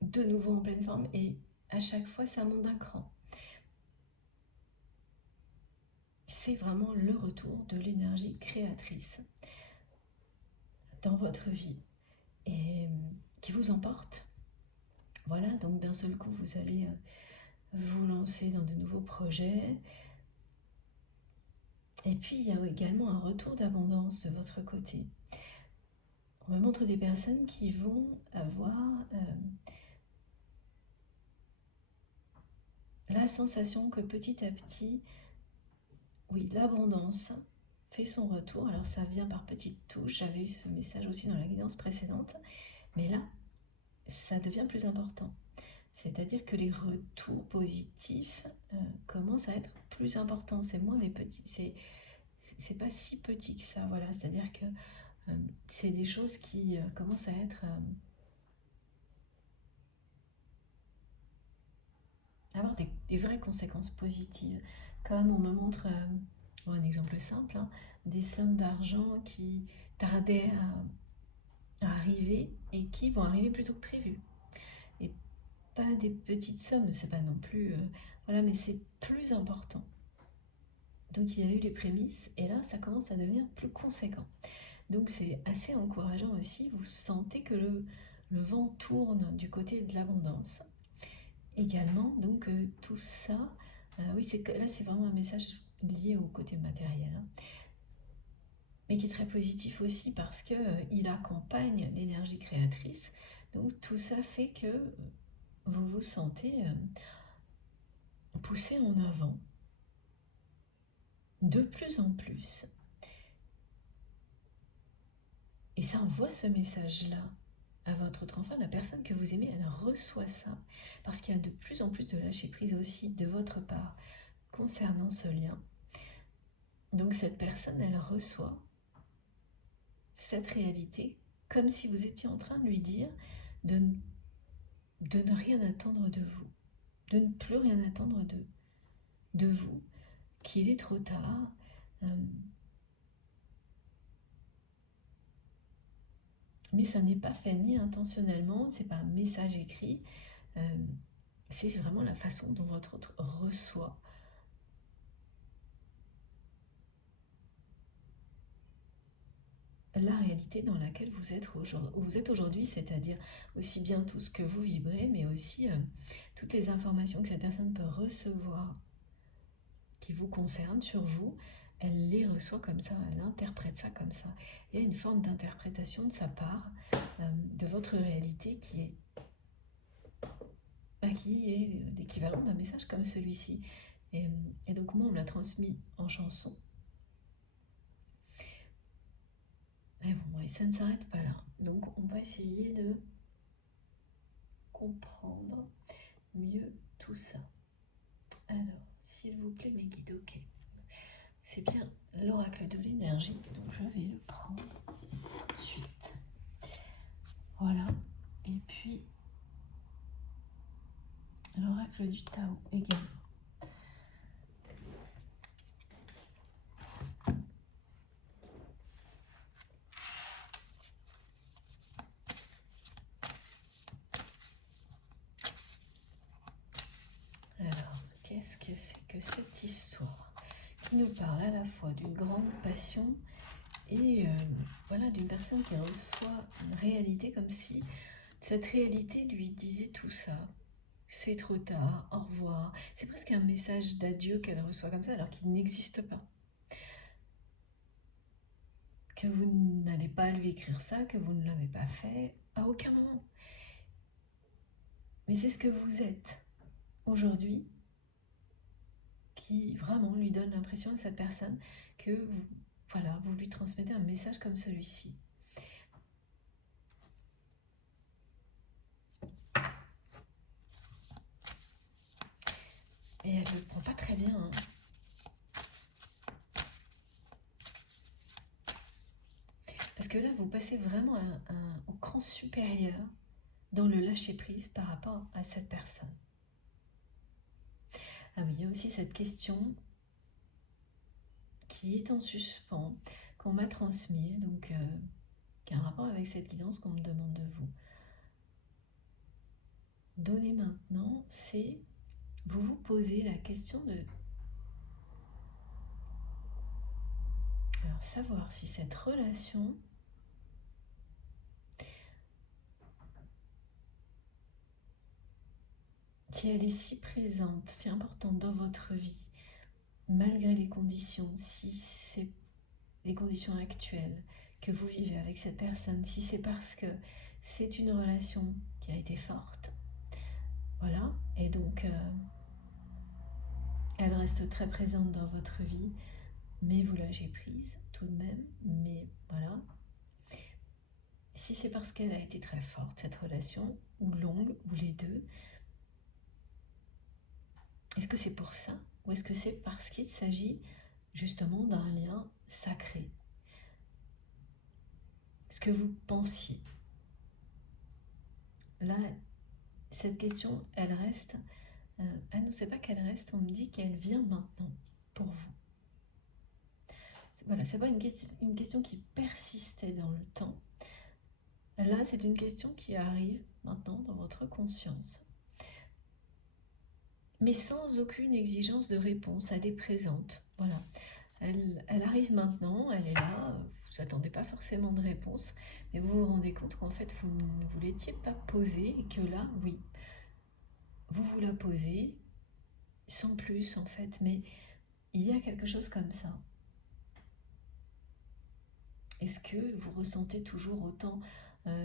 de nouveau en pleine forme, et à chaque fois, ça monte d'un cran. C'est vraiment le retour de l'énergie créatrice dans votre vie, et qui vous emporte. Voilà, donc d'un seul coup, vous allez vous lancer dans de nouveaux projets. Et puis, il y a également un retour d'abondance de votre côté. On me montre des personnes qui vont avoir la sensation que petit à petit, oui, l'abondance fait son retour. Alors ça vient par petites touches, j'avais eu ce message aussi dans la guidance précédente, mais là, ça devient plus important. C'est-à-dire que les retours positifs commencent à être plus importants. C'est moins des petits, c'est pas si petit que ça, voilà. C'est-à-dire que c'est des choses qui commencent à être avoir des vraies conséquences positives. Comme on me montre, un exemple simple, hein, des sommes d'argent qui tardaient à arriver et qui vont arriver plus tôt que prévu. Et pas des petites sommes, c'est pas non plus... voilà, mais c'est plus important. Donc il y a eu les prémices et là ça commence à devenir plus conséquent. Donc c'est assez encourageant aussi, vous sentez que le vent tourne du côté de l'abondance. Également, donc tout ça, oui, là c'est vraiment un message lié au côté matériel, hein, mais qui est très positif aussi parce que il accompagne l'énergie créatrice. Donc tout ça fait que vous vous sentez poussé en avant de plus en plus. Et ça envoie ce message-là à votre autre enfant, la personne que vous aimez, elle reçoit ça. Parce qu'il y a de plus en plus de lâcher prise aussi de votre part concernant ce lien. Donc cette personne, elle reçoit cette réalité comme si vous étiez en train de lui dire de de ne rien attendre de vous, de ne plus rien attendre de vous, qu'il est trop tard. Mais ça n'est pas fait ni intentionnellement, c'est pas un message écrit, c'est vraiment la façon dont votre autre reçoit la réalité dans laquelle vous êtes aujourd'hui, c'est-à-dire aussi bien tout ce que vous vibrez, mais aussi toutes les informations que cette personne peut recevoir qui vous concernent sur vous, elle les reçoit comme ça, elle interprète ça comme ça. Il y a une forme d'interprétation de sa part, de votre réalité qui est l'équivalent d'un message comme celui-ci. Et donc moi, on me l'a transmis en chanson. Mais bon, et ça ne s'arrête pas là. Donc on va essayer de comprendre mieux tout ça. Alors, s'il vous plaît, mes guides, ok. C'est bien l'oracle de l'énergie, donc je vais le prendre tout de suite. Voilà. Et puis, l'oracle du Tao également. Alors, qu'est-ce que c'est que cette histoire qui nous parle à la fois d'une grande passion et voilà, d'une personne qui reçoit une réalité comme si cette réalité lui disait tout ça. C'est trop tard, au revoir. C'est presque un message d'adieu qu'elle reçoit comme ça alors qu'il n'existe pas. Que vous n'allez pas lui écrire ça, que vous ne l'avez pas fait, à aucun moment. Mais c'est ce que vous êtes aujourd'hui qui vraiment lui donne l'impression à cette personne que vous, voilà, vous lui transmettez un message comme celui-ci. Et elle ne le prend pas très bien. Hein. Parce que là, vous passez vraiment au cran supérieur dans le lâcher-prise par rapport à cette personne. Ah oui, il y a aussi cette question qui est en suspens, qu'on m'a transmise, donc qui a un rapport avec cette guidance qu'on me demande de vous. Donner maintenant, c'est vous posez la question de alors, savoir si cette relation si elle est si présente, si importante dans votre vie, malgré les conditions, si c'est les conditions actuelles que vous vivez avec cette personne, si c'est parce que c'est une relation qui a été forte, voilà, et donc elle reste très présente dans votre vie, mais vous lâchez prise tout de même, mais voilà. Si c'est parce qu'elle a été très forte, cette relation, ou longue, ou les deux, est-ce que c'est pour ça? Ou est-ce que c'est parce qu'il s'agit justement d'un lien sacré? Ce que vous pensiez. Là, cette question, elle reste... ah non, c'est pas qu'elle reste, on me dit qu'elle vient maintenant pour vous. Voilà, c'est pas une question qui persistait dans le temps. Là, c'est une question qui arrive maintenant dans votre conscience. Mais sans aucune exigence de réponse, elle est présente. Voilà. Elle arrive maintenant, elle est là, vous n'attendez pas forcément de réponse, mais vous vous rendez compte qu'en fait, vous ne vous l'étiez pas posée et que là, oui, vous vous la posez sans plus en fait, mais il y a quelque chose comme ça. Est-ce que vous ressentez toujours autant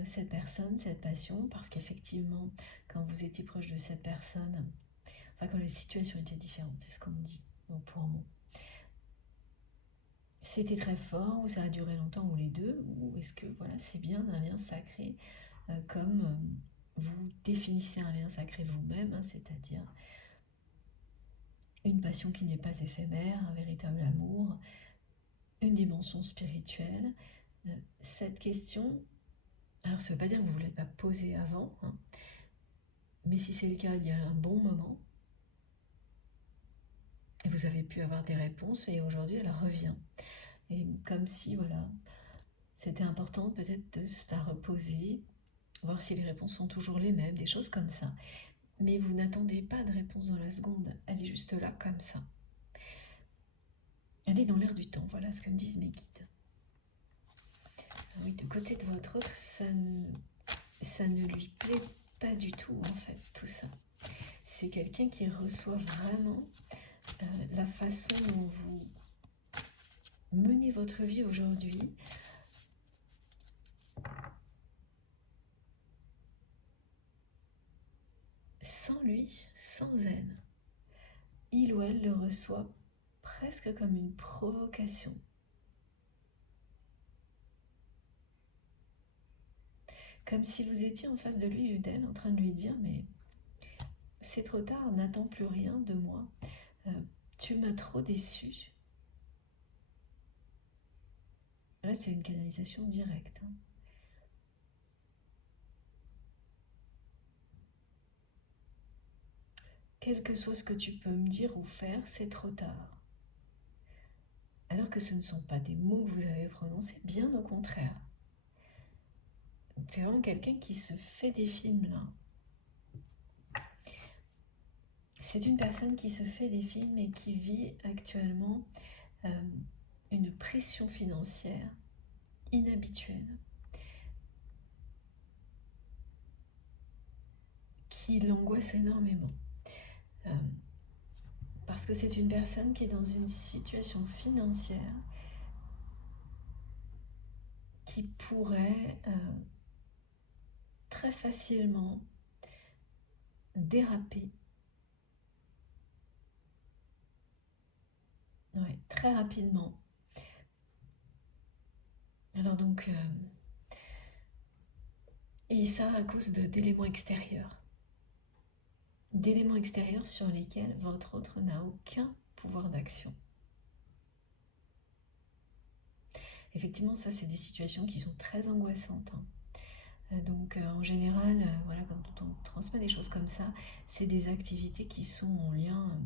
cette personne, cette passion? Parce qu'effectivement, quand vous étiez proche de cette personne, enfin quand les situations étaient différentes, c'est ce qu'on me dit, mot pour mot. C'était très fort, ou ça a duré longtemps, ou les deux, ou est-ce que voilà, c'est bien un lien sacré, comme vous définissez un lien sacré vous-même, hein, c'est-à-dire une passion qui n'est pas éphémère, un véritable amour, une dimension spirituelle. Cette question, alors ça ne veut pas dire que vous ne l'avez pas posée avant, hein, Mais si c'est le cas, il y a un bon moment, et vous avez pu avoir des réponses, et aujourd'hui elle revient. Et comme si, voilà, c'était important peut-être de se la reposer, voir si les réponses sont toujours les mêmes, des choses comme ça. Mais vous n'attendez pas de réponse dans la seconde, elle est juste là comme ça. Elle est dans l'air du temps, voilà ce que me disent mes guides. Oui, du côté de votre autre, ça ne lui plaît pas du tout en fait, tout ça. C'est quelqu'un qui reçoit vraiment la façon dont vous menez votre vie aujourd'hui. Sans lui, sans elle. Il ou elle le reçoit presque comme une provocation. Comme si vous étiez en face de lui ou d'elle en train de lui dire mais c'est trop tard, n'attends plus rien de moi. Tu m'as trop déçu. Là, c'est une canalisation directe. Quel que soit ce que tu peux me dire ou faire, c'est trop tard. Alors que ce ne sont pas des mots que vous avez prononcés, bien au contraire. C'est vraiment quelqu'un qui se fait des films là. C'est une personne qui se fait des films et qui vit actuellement une pression financière inhabituelle, qui l'angoisse énormément. Parce que c'est une personne qui est dans une situation financière qui pourrait très facilement déraper. Ouais, très rapidement. Alors donc, et ça à cause d'éléments extérieurs. D'éléments extérieurs sur lesquels votre autre n'a aucun pouvoir d'action. Effectivement, ça c'est des situations qui sont très angoissantes. Donc en général, voilà, quand on transmet des choses comme ça, c'est des activités qui sont en lien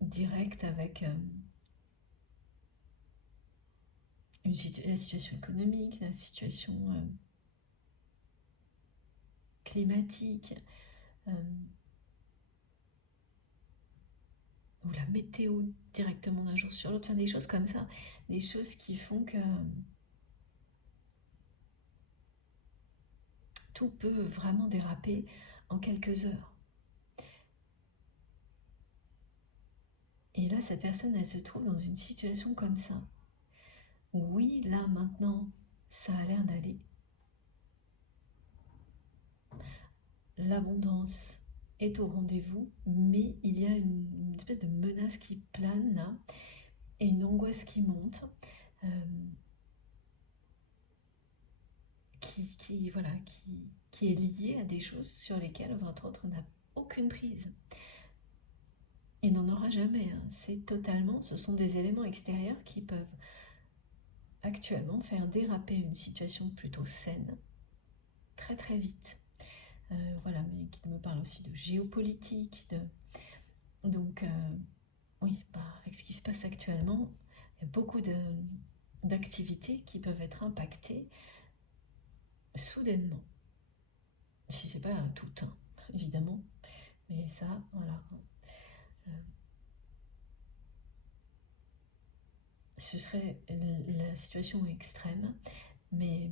direct avec la situation économique, la situation climatique, ou la météo directement d'un jour sur l'autre, enfin des choses comme ça, des choses qui font que tout peut vraiment déraper en quelques heures. Et là, cette personne, elle se trouve dans une situation comme ça. Oui, là, maintenant, ça a l'air d'aller. L'abondance est au rendez-vous, mais il y a une espèce de menace qui plane là, et une angoisse qui monte, qui est liée à des choses sur lesquelles votre autre n'a aucune prise. Et n'en aura jamais. C'est totalement, ce sont des éléments extérieurs qui peuvent actuellement faire déraper une situation plutôt saine très très vite. Voilà, mais qui me parle aussi de géopolitique, donc oui, avec ce qui se passe actuellement, il y a beaucoup d'activités qui peuvent être impactées soudainement. Si c'est pas toutes, évidemment, mais ça, voilà. Ce serait la situation extrême, mais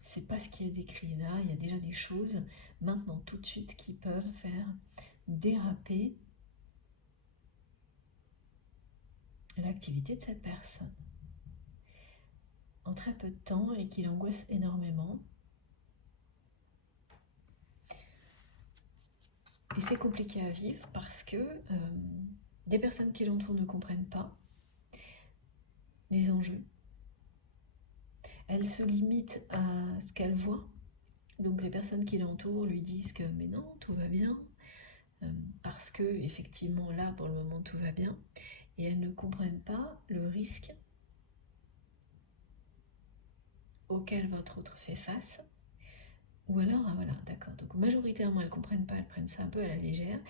c'est pas ce qui est décrit là. Il y a déjà des choses maintenant tout de suite qui peuvent faire déraper l'activité de cette personne en très peu de temps et qui l'angoisse énormément. Et c'est compliqué à vivre parce que des personnes qui l'entourent ne comprennent pas les enjeux. Elle se limite à ce qu'elle voit. Donc les personnes qui l'entourent lui disent que mais non, tout va bien, parce que effectivement là pour le moment tout va bien, et elles ne comprennent pas le risque auquel votre autre fait face, Ou alors, ah voilà, d'accord. Donc majoritairement, elles ne comprennent pas, elles prennent ça un peu à la légère.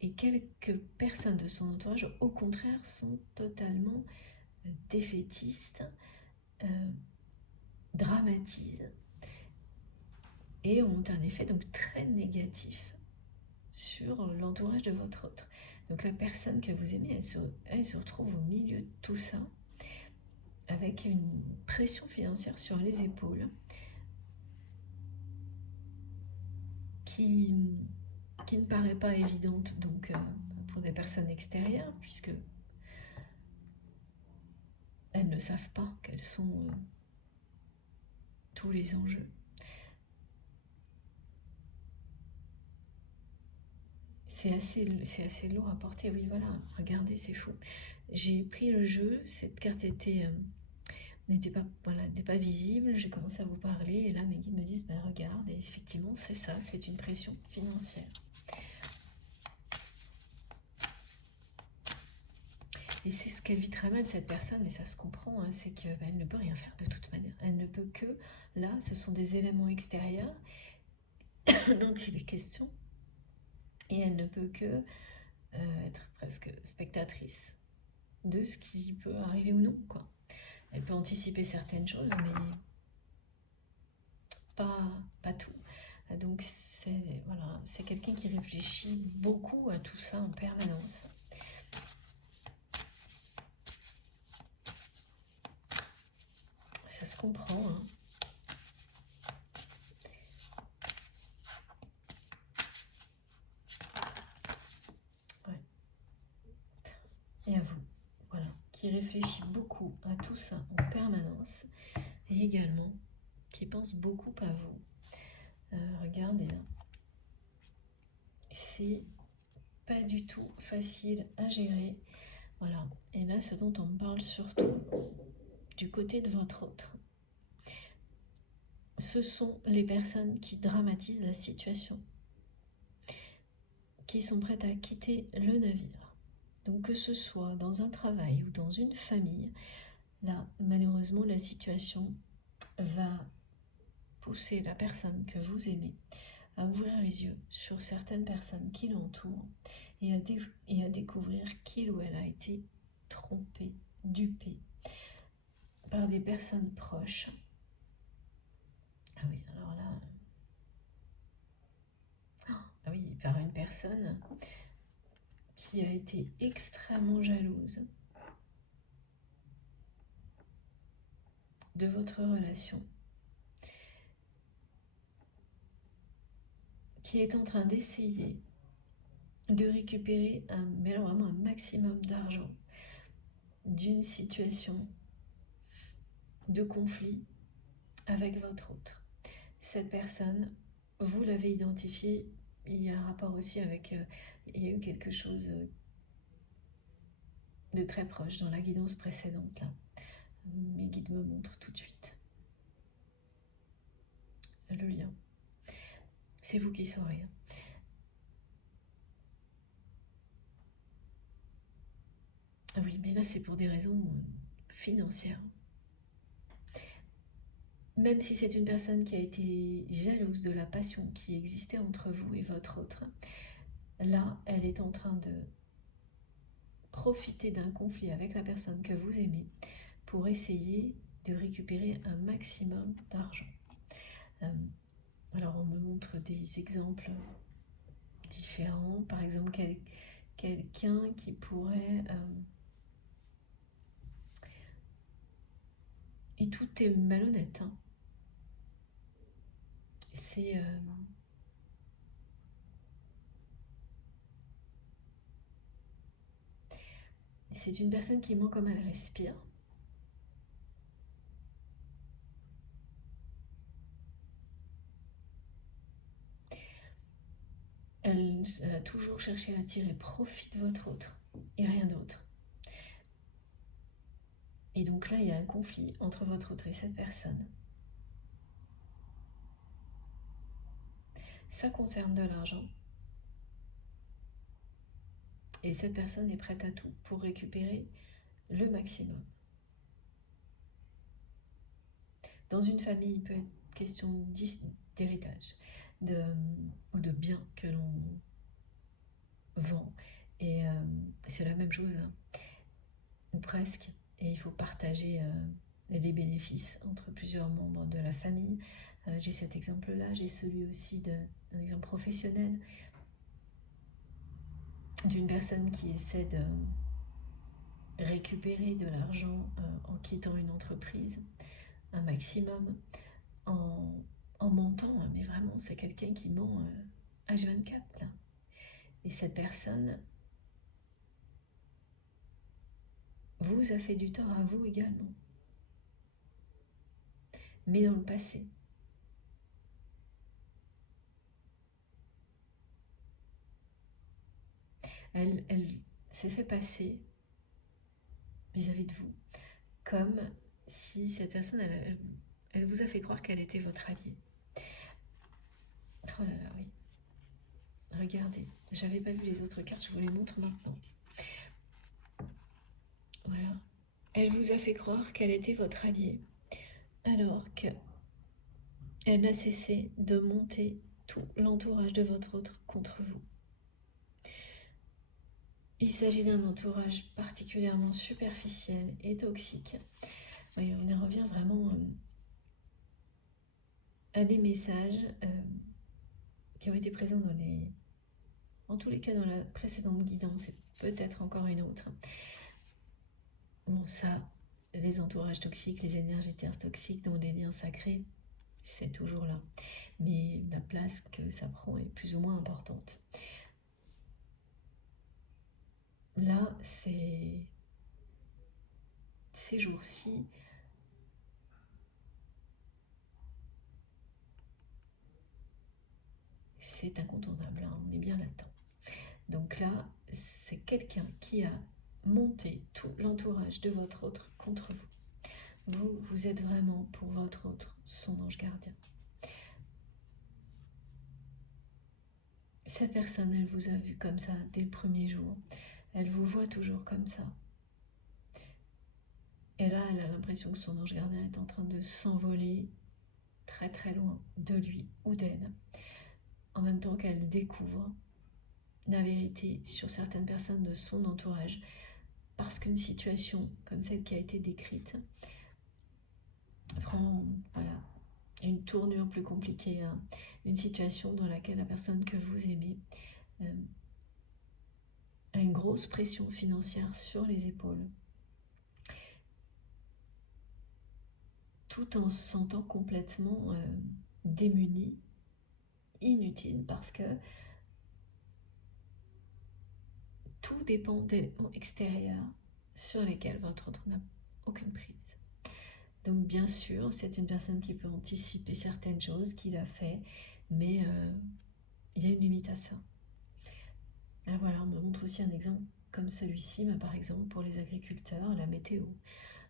Et quelques personnes de son entourage, au contraire, sont totalement défaitistes, dramatisent et ont un effet donc très négatif sur l'entourage de votre autre. Donc la personne que vous aimez, elle se retrouve au milieu de tout ça, avec une pression financière sur les épaules, qui ne paraît pas évidente donc pour des personnes extérieures, puisque elles ne savent pas quels sont tous les enjeux. C'est assez lourd à porter, oui, voilà, regardez, c'est fou. J'ai pris le jeu, cette carte n'était pas visible, j'ai commencé à vous parler, et là mes guides me disent, ben regarde, et effectivement c'est ça, c'est une pression financière. Et c'est ce qu'elle vit très mal, cette personne, et ça se comprend, hein, c'est qu'elle ne peut rien faire de toute manière. Elle ne peut que, là, ce sont des éléments extérieurs dont il est question, et elle ne peut que être presque spectatrice de ce qui peut arriver ou non, quoi. Elle peut anticiper certaines choses, mais pas tout. Donc c'est quelqu'un qui réfléchit beaucoup à tout ça en permanence. Ça se comprend, hein. Ouais. Et à vous, voilà, qui réfléchit beaucoup à tout ça en permanence, et également qui pense beaucoup à vous. Regardez, hein. C'est pas du tout facile à gérer. Voilà. Et là, ce dont on me parle surtout du côté de votre autre, ce sont les personnes qui dramatisent la situation, qui sont prêtes à quitter le navire. Donc que ce soit dans un travail ou dans une famille, là, malheureusement, la situation va pousser la personne que vous aimez à ouvrir les yeux sur certaines personnes qui l'entourent et à découvrir qu'il ou elle a été trompé, dupé par des personnes proches. Ah oui, alors là... Ah oui, par une personne qui a été extrêmement jalouse de votre relation, qui est en train d'essayer de récupérer mais alors vraiment un maximum d'argent d'une situation de conflit avec votre autre. Cette personne, vous l'avez identifiée, il y a un rapport aussi avec, il y a eu quelque chose de très proche dans la guidance précédente là. Mes guides me montrent tout de suite le lien. C'est vous qui saurez. Ah oui, mais là c'est pour des raisons financières. Même si c'est une personne qui a été jalouse de la passion qui existait entre vous et votre autre, là elle est en train de profiter d'un conflit avec la personne que vous aimez pour essayer de récupérer un maximum d'argent. Alors on me montre des exemples différents, par exemple quelqu'un qui pourrait... et tout est malhonnête, hein. C'est une personne qui ment comme elle respire. Elle a toujours cherché à tirer profit de votre autre et rien d'autre. Et donc là, il y a un conflit entre votre autre et cette personne. Ça concerne de l'argent. Et cette personne est prête à tout pour récupérer le maximum. Dans une famille, il peut être question d'héritage, ou de biens que l'on vend. Et c'est la même chose, hein, ou presque. Et il faut partager les bénéfices entre plusieurs membres de la famille. J'ai cet exemple-là, j'ai celui aussi d'un exemple professionnel d'une personne qui essaie de récupérer de l'argent en quittant une entreprise, un maximum, en mentant, hein, mais vraiment c'est quelqu'un qui ment H24 là. Et cette personne vous a fait du tort à vous également, mais dans le passé. Elle s'est fait passer vis-à-vis de vous comme si cette personne, elle vous a fait croire qu'elle était votre alliée. Oh là là, oui. Regardez, j'avais pas vu les autres cartes, je vous les montre maintenant. Voilà. Elle vous a fait croire qu'elle était votre alliée, alors qu'elle n'a cessé de monter tout l'entourage de votre autre contre vous. Il s'agit d'un entourage particulièrement superficiel et toxique. Oui, on y revient vraiment à des messages qui ont été présents en tous les cas dans la précédente guidance et peut-être encore une autre. Bon, ça, les entourages toxiques, les énergies toxiques dans les liens sacrés, c'est toujours là. Mais la place que ça prend est plus ou moins importante. Là, ces jours-ci, c'est incontournable, hein, on est bien là-dedans. Donc là, c'est quelqu'un qui a monté tout l'entourage de votre autre contre vous. Vous êtes vraiment pour votre autre son ange gardien. Cette personne, elle vous a vu comme ça dès le premier jour. Elle vous voit toujours comme ça. Et là, elle a l'impression que son ange gardien est en train de s'envoler très très loin de lui ou d'elle. En même temps qu'elle découvre la vérité sur certaines personnes de son entourage. Parce qu'une situation comme celle qui a été décrite prend une tournure plus compliquée, hein, une situation dans laquelle la personne que vous aimez a une grosse pression financière sur les épaules, tout en se sentant complètement démunie, inutile, parce que tout dépend d'éléments extérieurs sur lesquels votre autre n'a aucune prise. Donc bien sûr, c'est une personne qui peut anticiper certaines choses qu'il a fait, mais il y a une limite à ça. Et voilà, on me montre aussi un exemple comme celui-ci, par exemple pour les agriculteurs, la météo.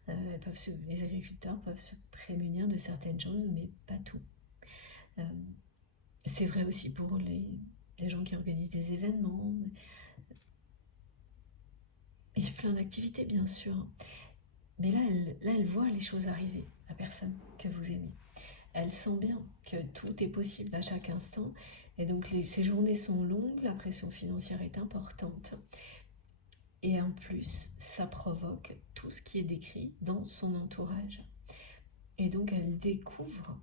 Les agriculteurs peuvent se prémunir de certaines choses, mais pas tout. C'est vrai aussi pour les gens qui organisent des événements, et plein d'activités bien sûr. Mais là, elle voit les choses arriver, la personne que vous aimez. Elle sent bien que tout est possible à chaque instant. Et donc, ces journées sont longues, la pression financière est importante. Et en plus, ça provoque tout ce qui est décrit dans son entourage. Et donc, elle découvre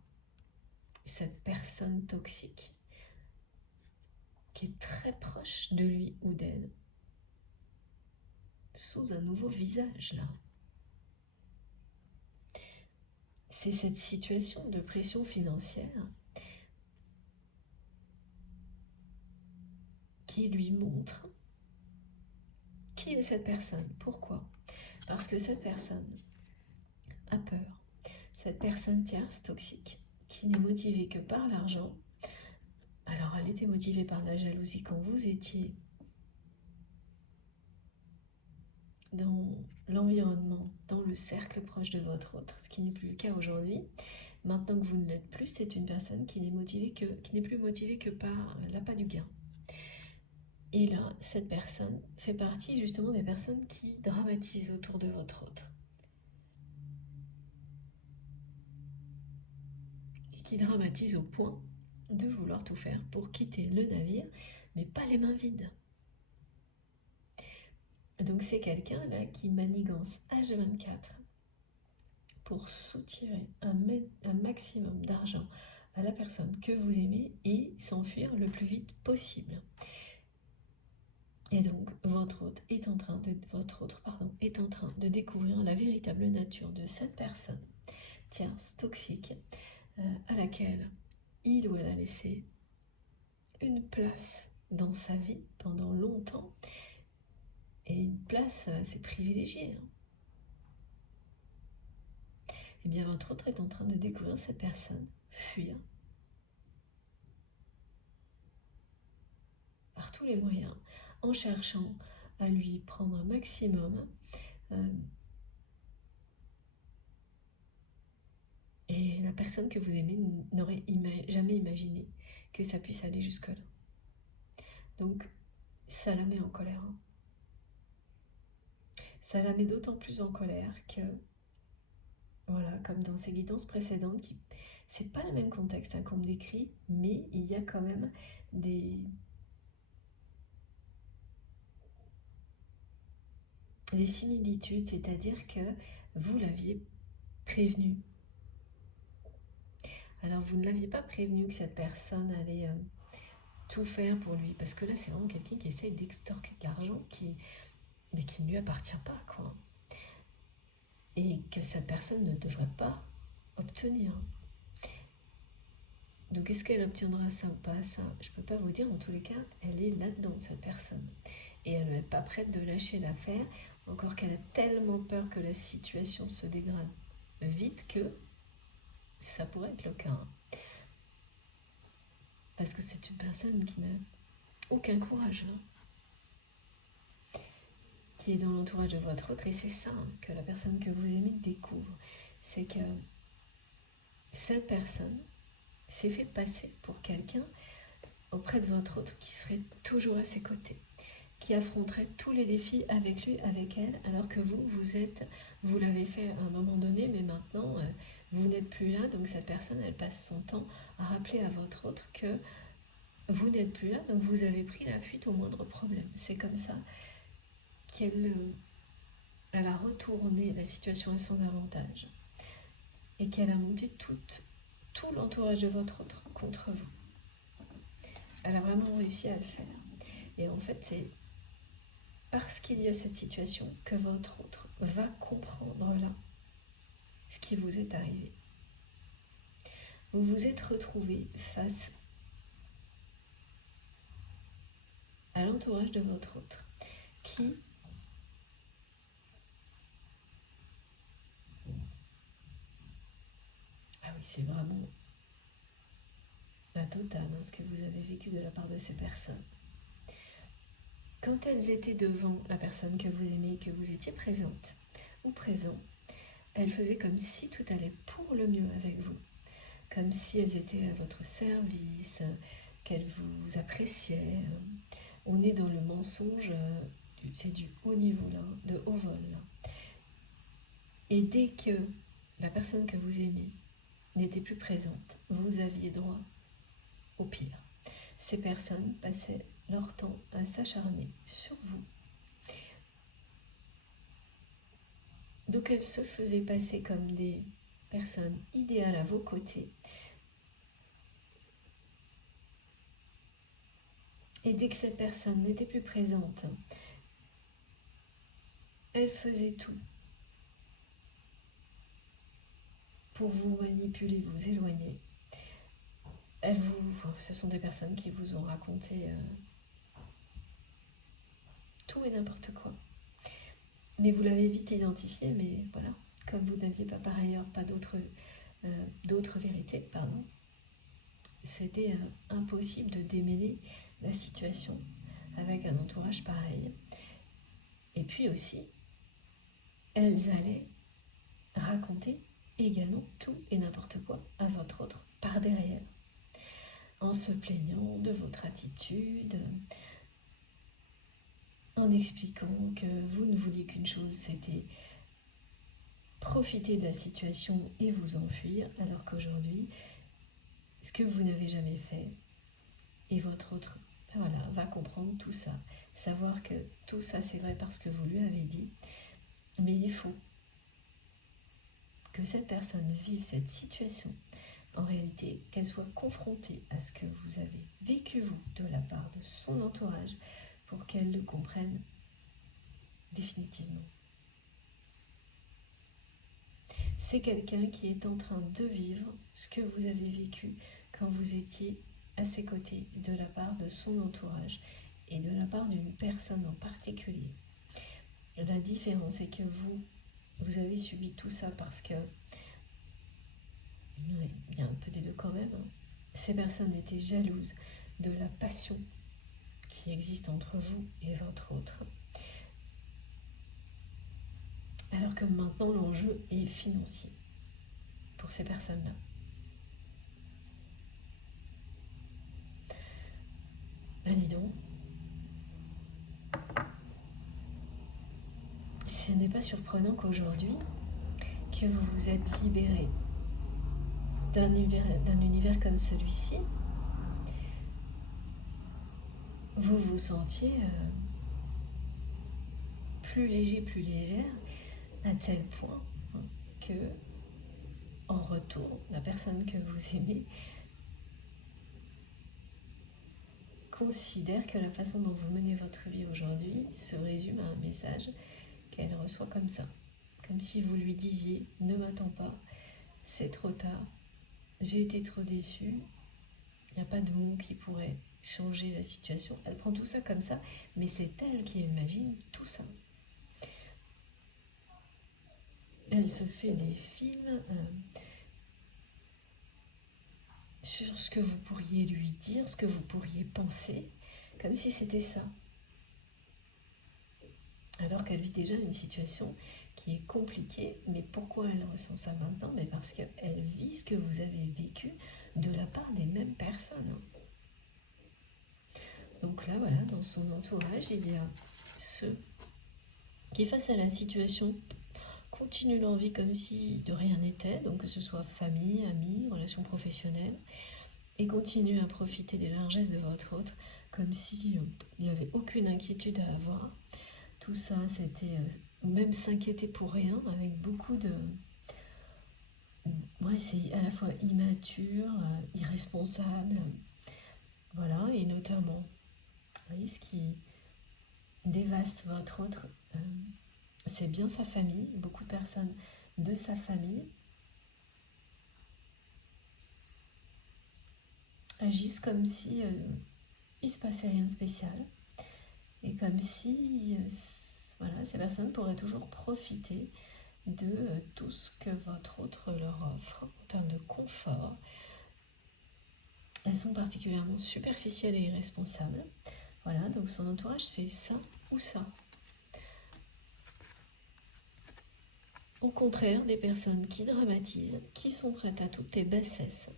cette personne toxique qui est très proche de lui ou d'elle sous un nouveau visage, là. C'est cette situation de pression financière qui lui montre qui est cette personne. Pourquoi? Parce que cette personne a peur. Cette personne tierce toxique qui n'est motivée que par l'argent. Alors elle était motivée par la jalousie quand vous étiez dans l'environnement, dans le cercle proche de votre autre, ce qui n'est plus le cas aujourd'hui. Maintenant que vous ne l'êtes plus, c'est une personne qui n'est plus motivée que par l'appât du gain. Et là, cette personne fait partie justement des personnes qui dramatisent autour de votre autre. Et qui dramatisent au point de vouloir tout faire pour quitter le navire, mais pas les mains vides. Donc c'est quelqu'un là qui manigance H24 pour soutirer un maximum d'argent à la personne que vous aimez et s'enfuir le plus vite possible. Et donc votre hôte est en train de découvrir la véritable nature de cette personne tierce, toxique, à laquelle il ou elle a laissé une place dans sa vie pendant longtemps, et une place assez privilégiée. Et bien votre autre est en train de découvrir cette personne, fuir par tous les moyens, en cherchant à lui prendre un maximum. Et la personne que vous aimez n'aurait jamais imaginé que ça puisse aller jusque-là. Donc ça la met en colère. Ça la met d'autant plus en colère que, voilà, comme dans ces guidances précédentes, c'est pas le même contexte qu'on me décrit, mais il y a quand même des similitudes, c'est-à-dire que vous l'aviez prévenu. Alors vous ne l'aviez pas prévenu que cette personne allait tout faire pour lui, parce que là c'est vraiment quelqu'un qui essaye d'extorquer de l'argent mais qui ne lui appartient pas, quoi. Et que cette personne ne devrait pas obtenir. Donc est-ce qu'elle obtiendra ça ou pas ça? Je ne peux pas vous dire, en tous les cas, elle est là-dedans, cette personne. Et elle n'est pas prête de lâcher l'affaire, encore qu'elle a tellement peur que la situation se dégrade vite que ça pourrait être le cas. Parce que c'est une personne qui n'a aucun courage, là, qui est dans l'entourage de votre autre, et c'est ça que la personne que vous aimez découvre. C'est que cette personne s'est fait passer pour quelqu'un auprès de votre autre qui serait toujours à ses côtés, qui affronterait tous les défis avec lui, avec elle, alors que vous l'avez fait à un moment donné, mais maintenant vous n'êtes plus là. Donc cette personne, elle passe son temps à rappeler à votre autre que vous n'êtes plus là, donc vous avez pris la fuite au moindre problème. C'est comme ça qu'elle a retourné la situation à son avantage et qu'elle a monté tout l'entourage de votre autre contre vous. Elle a vraiment réussi à le faire. Et en fait, c'est parce qu'il y a cette situation que votre autre va comprendre là ce qui vous est arrivé. Vous vous êtes retrouvé face à l'entourage de votre autre qui oui, c'est vraiment la totale, ce que vous avez vécu de la part de ces personnes. Quand elles étaient devant la personne que vous aimez, que vous étiez présente ou présent, elles faisaient comme si tout allait pour le mieux avec vous, comme si elles étaient à votre service, qu'elles vous appréciaient. On est dans le mensonge, c'est du haut niveau là, de haut vol là. Et dès que la personne que vous aimez n'était plus présente, vous aviez droit au pire. Ces personnes passaient leur temps à s'acharner sur vous. Donc elles se faisaient passer comme des personnes idéales à vos côtés. Et dès que cette personne n'était plus présente, elles faisaient tout pour vous manipuler, vous éloigner. Ce sont des personnes qui vous ont raconté tout et n'importe quoi. Mais vous l'avez vite identifié, mais voilà, comme vous n'aviez pas par ailleurs pas d'autres vérités, c'était impossible de démêler la situation avec un entourage pareil. Et puis aussi, elles allaient raconter également tout et n'importe quoi à votre autre par derrière, en se plaignant de votre attitude, en expliquant que vous ne vouliez qu'une chose, c'était profiter de la situation et vous enfuir, alors qu'aujourd'hui, ce que vous n'avez jamais fait, et votre autre, voilà, va comprendre tout ça, savoir que tout ça c'est vrai parce que vous lui avez dit, mais il faut que cette personne vive cette situation, en réalité, qu'elle soit confrontée à ce que vous avez vécu vous de la part de son entourage pour qu'elle le comprenne définitivement. C'est quelqu'un qui est en train de vivre ce que vous avez vécu quand vous étiez à ses côtés, de la part de son entourage et de la part d'une personne en particulier. La différence est que vous avez subi tout ça parce que, oui, il y a un peu des deux quand même, hein. Ces personnes étaient jalouses de la passion qui existe entre vous et votre autre. Alors que maintenant l'enjeu est financier pour ces personnes-là. Ben dis donc, ce n'est pas surprenant qu'aujourd'hui, que vous vous êtes libéré d'un univers comme celui-ci, vous vous sentiez plus léger, plus légère, à tel point que, en retour, la personne que vous aimez considère que la façon dont vous menez votre vie aujourd'hui se résume à un message qu'elle reçoit comme ça. Comme si vous lui disiez « Ne m'attends pas, c'est trop tard, j'ai été trop déçue, il n'y a pas de mots qui pourraient changer la situation. » Elle prend tout ça comme ça, mais c'est elle qui imagine tout ça. Elle se fait des films sur ce que vous pourriez lui dire, ce que vous pourriez penser, comme si c'était ça. Alors qu'elle vit déjà une situation qui est compliquée. Mais pourquoi elle ressent ça maintenant? Mais parce qu'elle vit ce que vous avez vécu de la part des mêmes personnes. Donc là, voilà, dans son entourage, il y a ceux qui, face à la situation, continuent leur vie comme si de rien n'était, donc que ce soit famille, amis, relations professionnelles, et continuent à profiter des largesses de votre autre, comme s'il n'y avait aucune inquiétude à avoir. Tout ça, c'était même s'inquiéter pour rien, avec beaucoup de... Ouais, c'est à la fois immature, irresponsable, voilà, et notamment, vous voyez, ce qui dévaste votre autre, c'est bien sa famille, beaucoup de personnes de sa famille agissent comme si il se passait rien de spécial, et comme si voilà, ces personnes pourraient toujours profiter de tout ce que votre autre leur offre en termes de confort. Elles sont particulièrement superficielles et irresponsables. Voilà, donc son entourage, c'est ça ou ça. Au contraire, des personnes qui dramatisent, qui sont prêtes à toutes les bassesses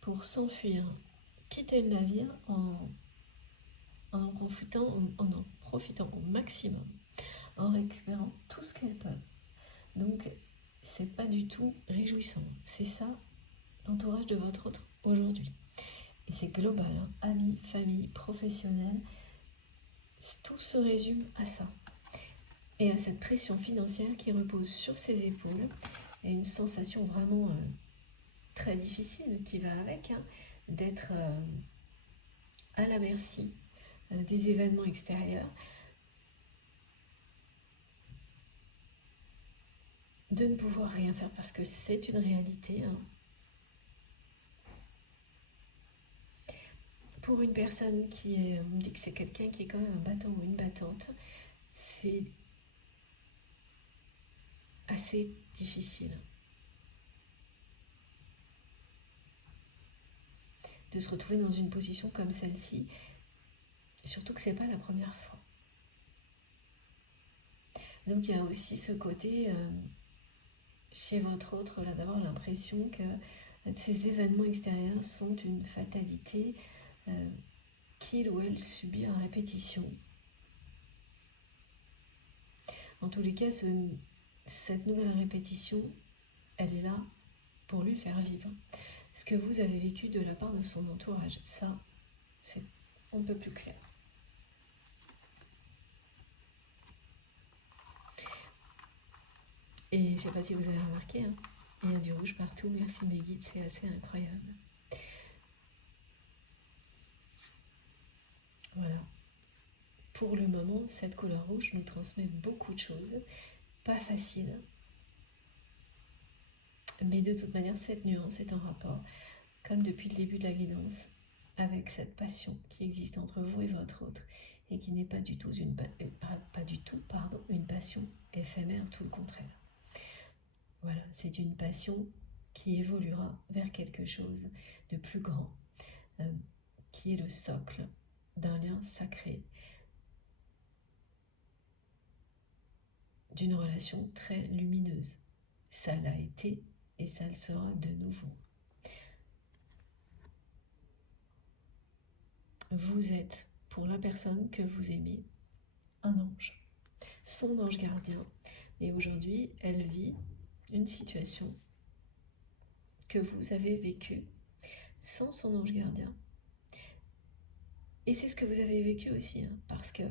pour s'enfuir, quitter le navire en profitant au maximum, en récupérant tout ce qu'elles peuvent. Donc, c'est pas du tout réjouissant. C'est ça l'entourage de votre autre aujourd'hui. Et c'est global, hein. Amis, famille, professionnels, tout se résume à ça. Et à cette pression financière qui repose sur ses épaules, et une sensation vraiment très difficile qui va avec, hein, d'être à la merci des événements extérieurs, de ne pouvoir rien faire parce que c'est une réalité, hein. Pour une personne qui est, on me dit que c'est quelqu'un qui est quand même un battant ou une battante, c'est assez difficile de se retrouver dans une position comme celle-ci, surtout que c'est pas la première fois. Donc il y a aussi ce côté chez votre autre là d'avoir l'impression que ces événements extérieurs sont une fatalité qu'il ou elle subit en répétition. En tous les cas, cette nouvelle répétition, elle est là pour lui faire vivre. ce que vous avez vécu de la part de son entourage. Ça, c'est un peu plus clair. Et je ne sais pas si vous avez remarqué, hein, il y a du rouge partout. Merci mes guides, c'est assez incroyable. Voilà. Pour le moment, cette couleur rouge nous transmet beaucoup de choses. Pas facile. Mais de toute manière, cette nuance est en rapport, comme depuis le début de la guidance, avec cette passion qui existe entre vous et votre autre, et qui n'est pas du tout une passion éphémère, tout le contraire. Voilà, c'est une passion qui évoluera vers quelque chose de plus grand, qui est le socle d'un lien sacré, d'une relation très lumineuse. Ça l'a été et ça le sera de nouveau. Vous êtes, pour la personne que vous aimez, un ange, son ange gardien. Et aujourd'hui, elle vit une situation que vous avez vécue sans son ange gardien. Et c'est ce que vous avez vécu aussi, hein, parce que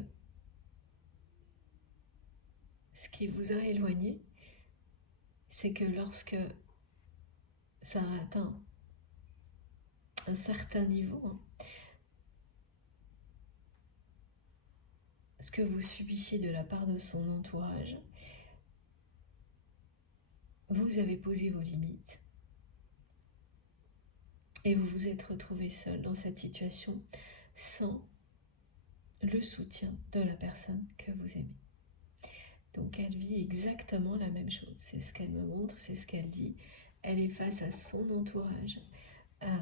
ce qui vous a éloigné, c'est que lorsque ça a atteint un certain niveau, hein, ce que vous subissiez de la part de son entourage, vous avez posé vos limites et vous vous êtes retrouvé seul dans cette situation sans le soutien de la personne que vous aimez. Donc elle vit exactement la même chose, c'est ce qu'elle me montre, c'est ce qu'elle dit. Elle est face à son entourage, à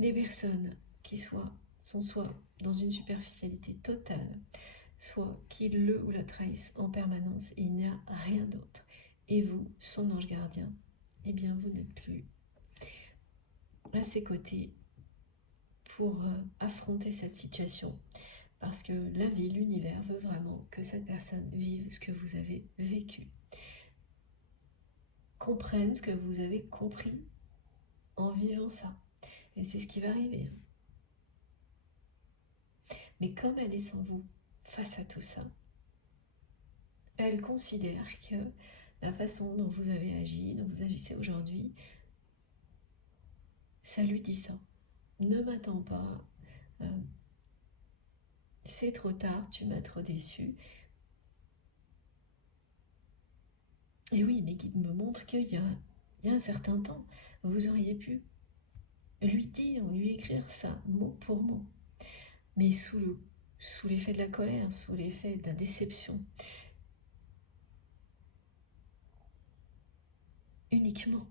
des personnes qui sont soit dans une superficialité totale, soit qui le ou la trahissent en permanence et il n'y a rien d'autre. Et vous, son ange gardien, eh bien vous n'êtes plus à ses côtés pour affronter cette situation. Parce que la vie, l'univers veut vraiment que cette personne vive ce que vous avez vécu. Comprenne ce que vous avez compris en vivant ça. Et c'est ce qui va arriver. Mais comme elle est sans vous, face à tout ça, elle considère que la façon dont vous avez agi, dont vous agissez aujourd'hui, ça lui dit ça. Ne m'attends pas, c'est trop tard, tu m'as trop déçu. Et oui, mes guides me montrent qu'il y a un certain temps, vous auriez pu lui dire, lui écrire ça, mot pour mot. Mais sous l'effet de la colère, sous l'effet de la déception, uniquement.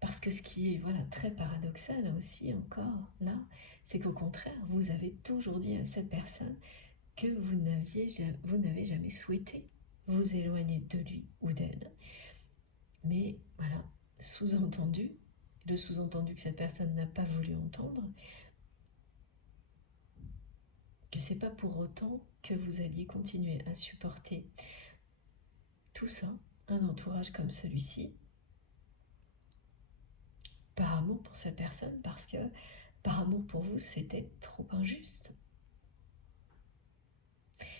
Parce que ce qui est très paradoxal aussi encore là, c'est qu'au contraire, vous avez toujours dit à cette personne que vous n'avez jamais souhaité vous éloigner de lui ou d'elle. Mais voilà, sous-entendu, le sous-entendu que cette personne n'a pas voulu entendre, que c'est pas pour autant que vous alliez continuer à supporter tout ça, un entourage comme celui-ci, par amour pour cette personne, parce que par amour pour vous, c'était trop injuste.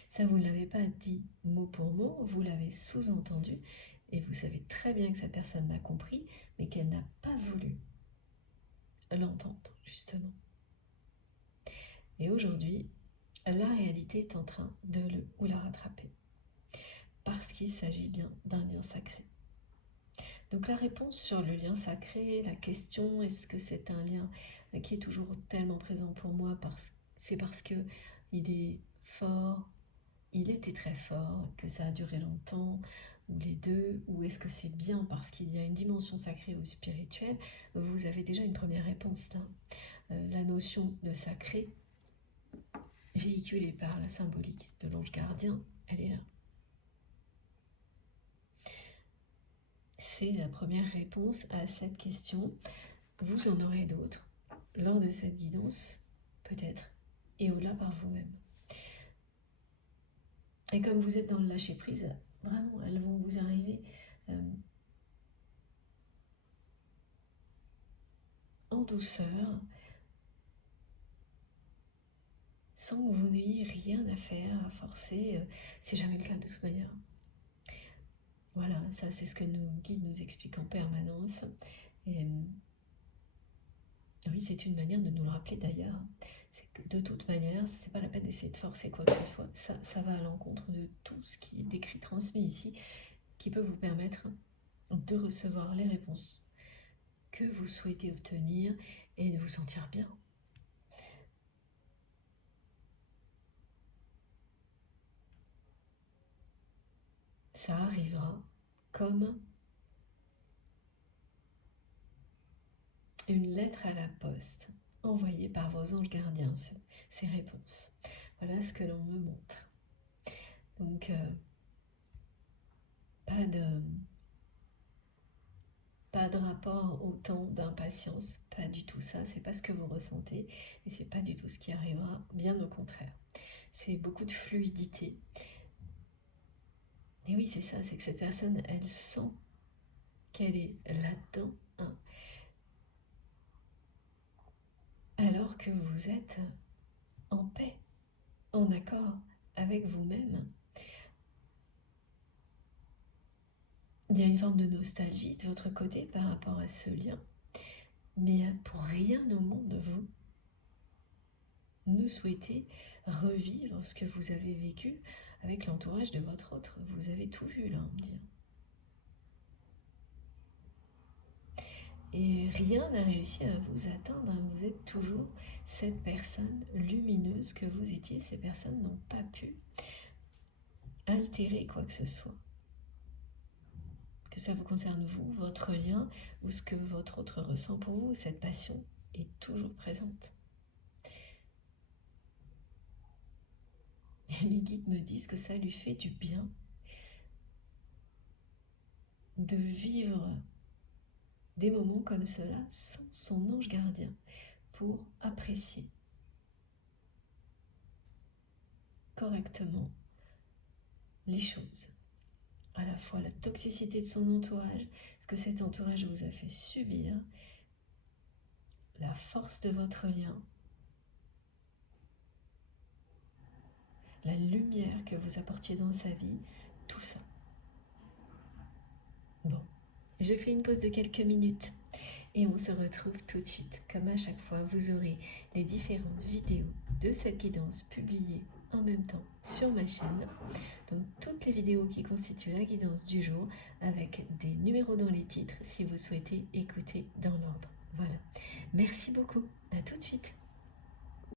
Ça, vous ne l'avez pas dit mot pour mot, vous l'avez sous-entendu, et vous savez très bien que cette personne l'a compris, mais qu'elle n'a pas voulu l'entendre, justement. Et aujourd'hui, la réalité est en train de le ou la rattraper, parce qu'il s'agit bien d'un lien sacré. Donc la réponse sur le lien sacré, la question est-ce que c'est un lien qui est toujours tellement présent pour moi, c'est parce que il est fort, il était très fort, que ça a duré longtemps, ou les deux, ou est-ce que c'est bien parce qu'il y a une dimension sacrée ou spirituelle? Vous avez déjà une première réponse là. La notion de sacré, véhiculée par la symbolique de l'ange gardien, elle est là. C'est la première réponse à cette question. Vous en aurez d'autres lors de cette guidance, peut-être, et au-delà par vous-même. Et comme vous êtes dans le lâcher-prise, vraiment, elles vont vous arriver en douceur, sans que vous n'ayez rien à faire, à forcer. C'est jamais le cas de toute manière. Voilà, ça c'est ce que nos guides nous expliquent en permanence. Et oui, c'est une manière de nous le rappeler d'ailleurs. C'est que de toute manière, c'est pas la peine d'essayer de forcer quoi que ce soit. Ça va à l'encontre de tout ce qui est décrit, transmis ici, qui peut vous permettre de recevoir les réponses que vous souhaitez obtenir et de vous sentir bien. Ça arrivera comme une lettre à la poste envoyée par vos anges gardiens, ces réponses. Voilà ce que l'on me montre. Donc, pas de rapport au temps d'impatience, pas du tout ça, c'est pas ce que vous ressentez et c'est pas du tout ce qui arrivera, bien au contraire. C'est beaucoup de fluidité. Et oui, c'est ça, c'est que cette personne, elle sent qu'elle est là-dedans, hein, alors que vous êtes en paix, en accord avec vous-même. Il y a une forme de nostalgie de votre côté par rapport à ce lien, mais pour rien au monde, vous ne souhaitez revivre ce que vous avez vécu avec l'entourage de votre autre. Vous avez tout vu là, on me dit. Et rien n'a réussi à vous atteindre. Vous êtes toujours cette personne lumineuse que vous étiez. Ces personnes n'ont pas pu altérer quoi que ce soit. Que ça vous concerne vous, votre lien, ou ce que votre autre ressent pour vous, cette passion est toujours présente. Et mes guides me disent que ça lui fait du bien de vivre des moments comme cela sans son ange gardien pour apprécier correctement les choses. À la fois la toxicité de son entourage, ce que cet entourage vous a fait subir, la force de votre lien, la lumière que vous apportiez dans sa vie, tout ça. Bon, je fais une pause de quelques minutes et on se retrouve tout de suite. Comme à chaque fois, vous aurez les différentes vidéos de cette guidance publiées en même temps sur ma chaîne. Donc toutes les vidéos qui constituent la guidance du jour avec des numéros dans les titres si vous souhaitez écouter dans l'ordre. Voilà. Merci beaucoup. À tout de suite.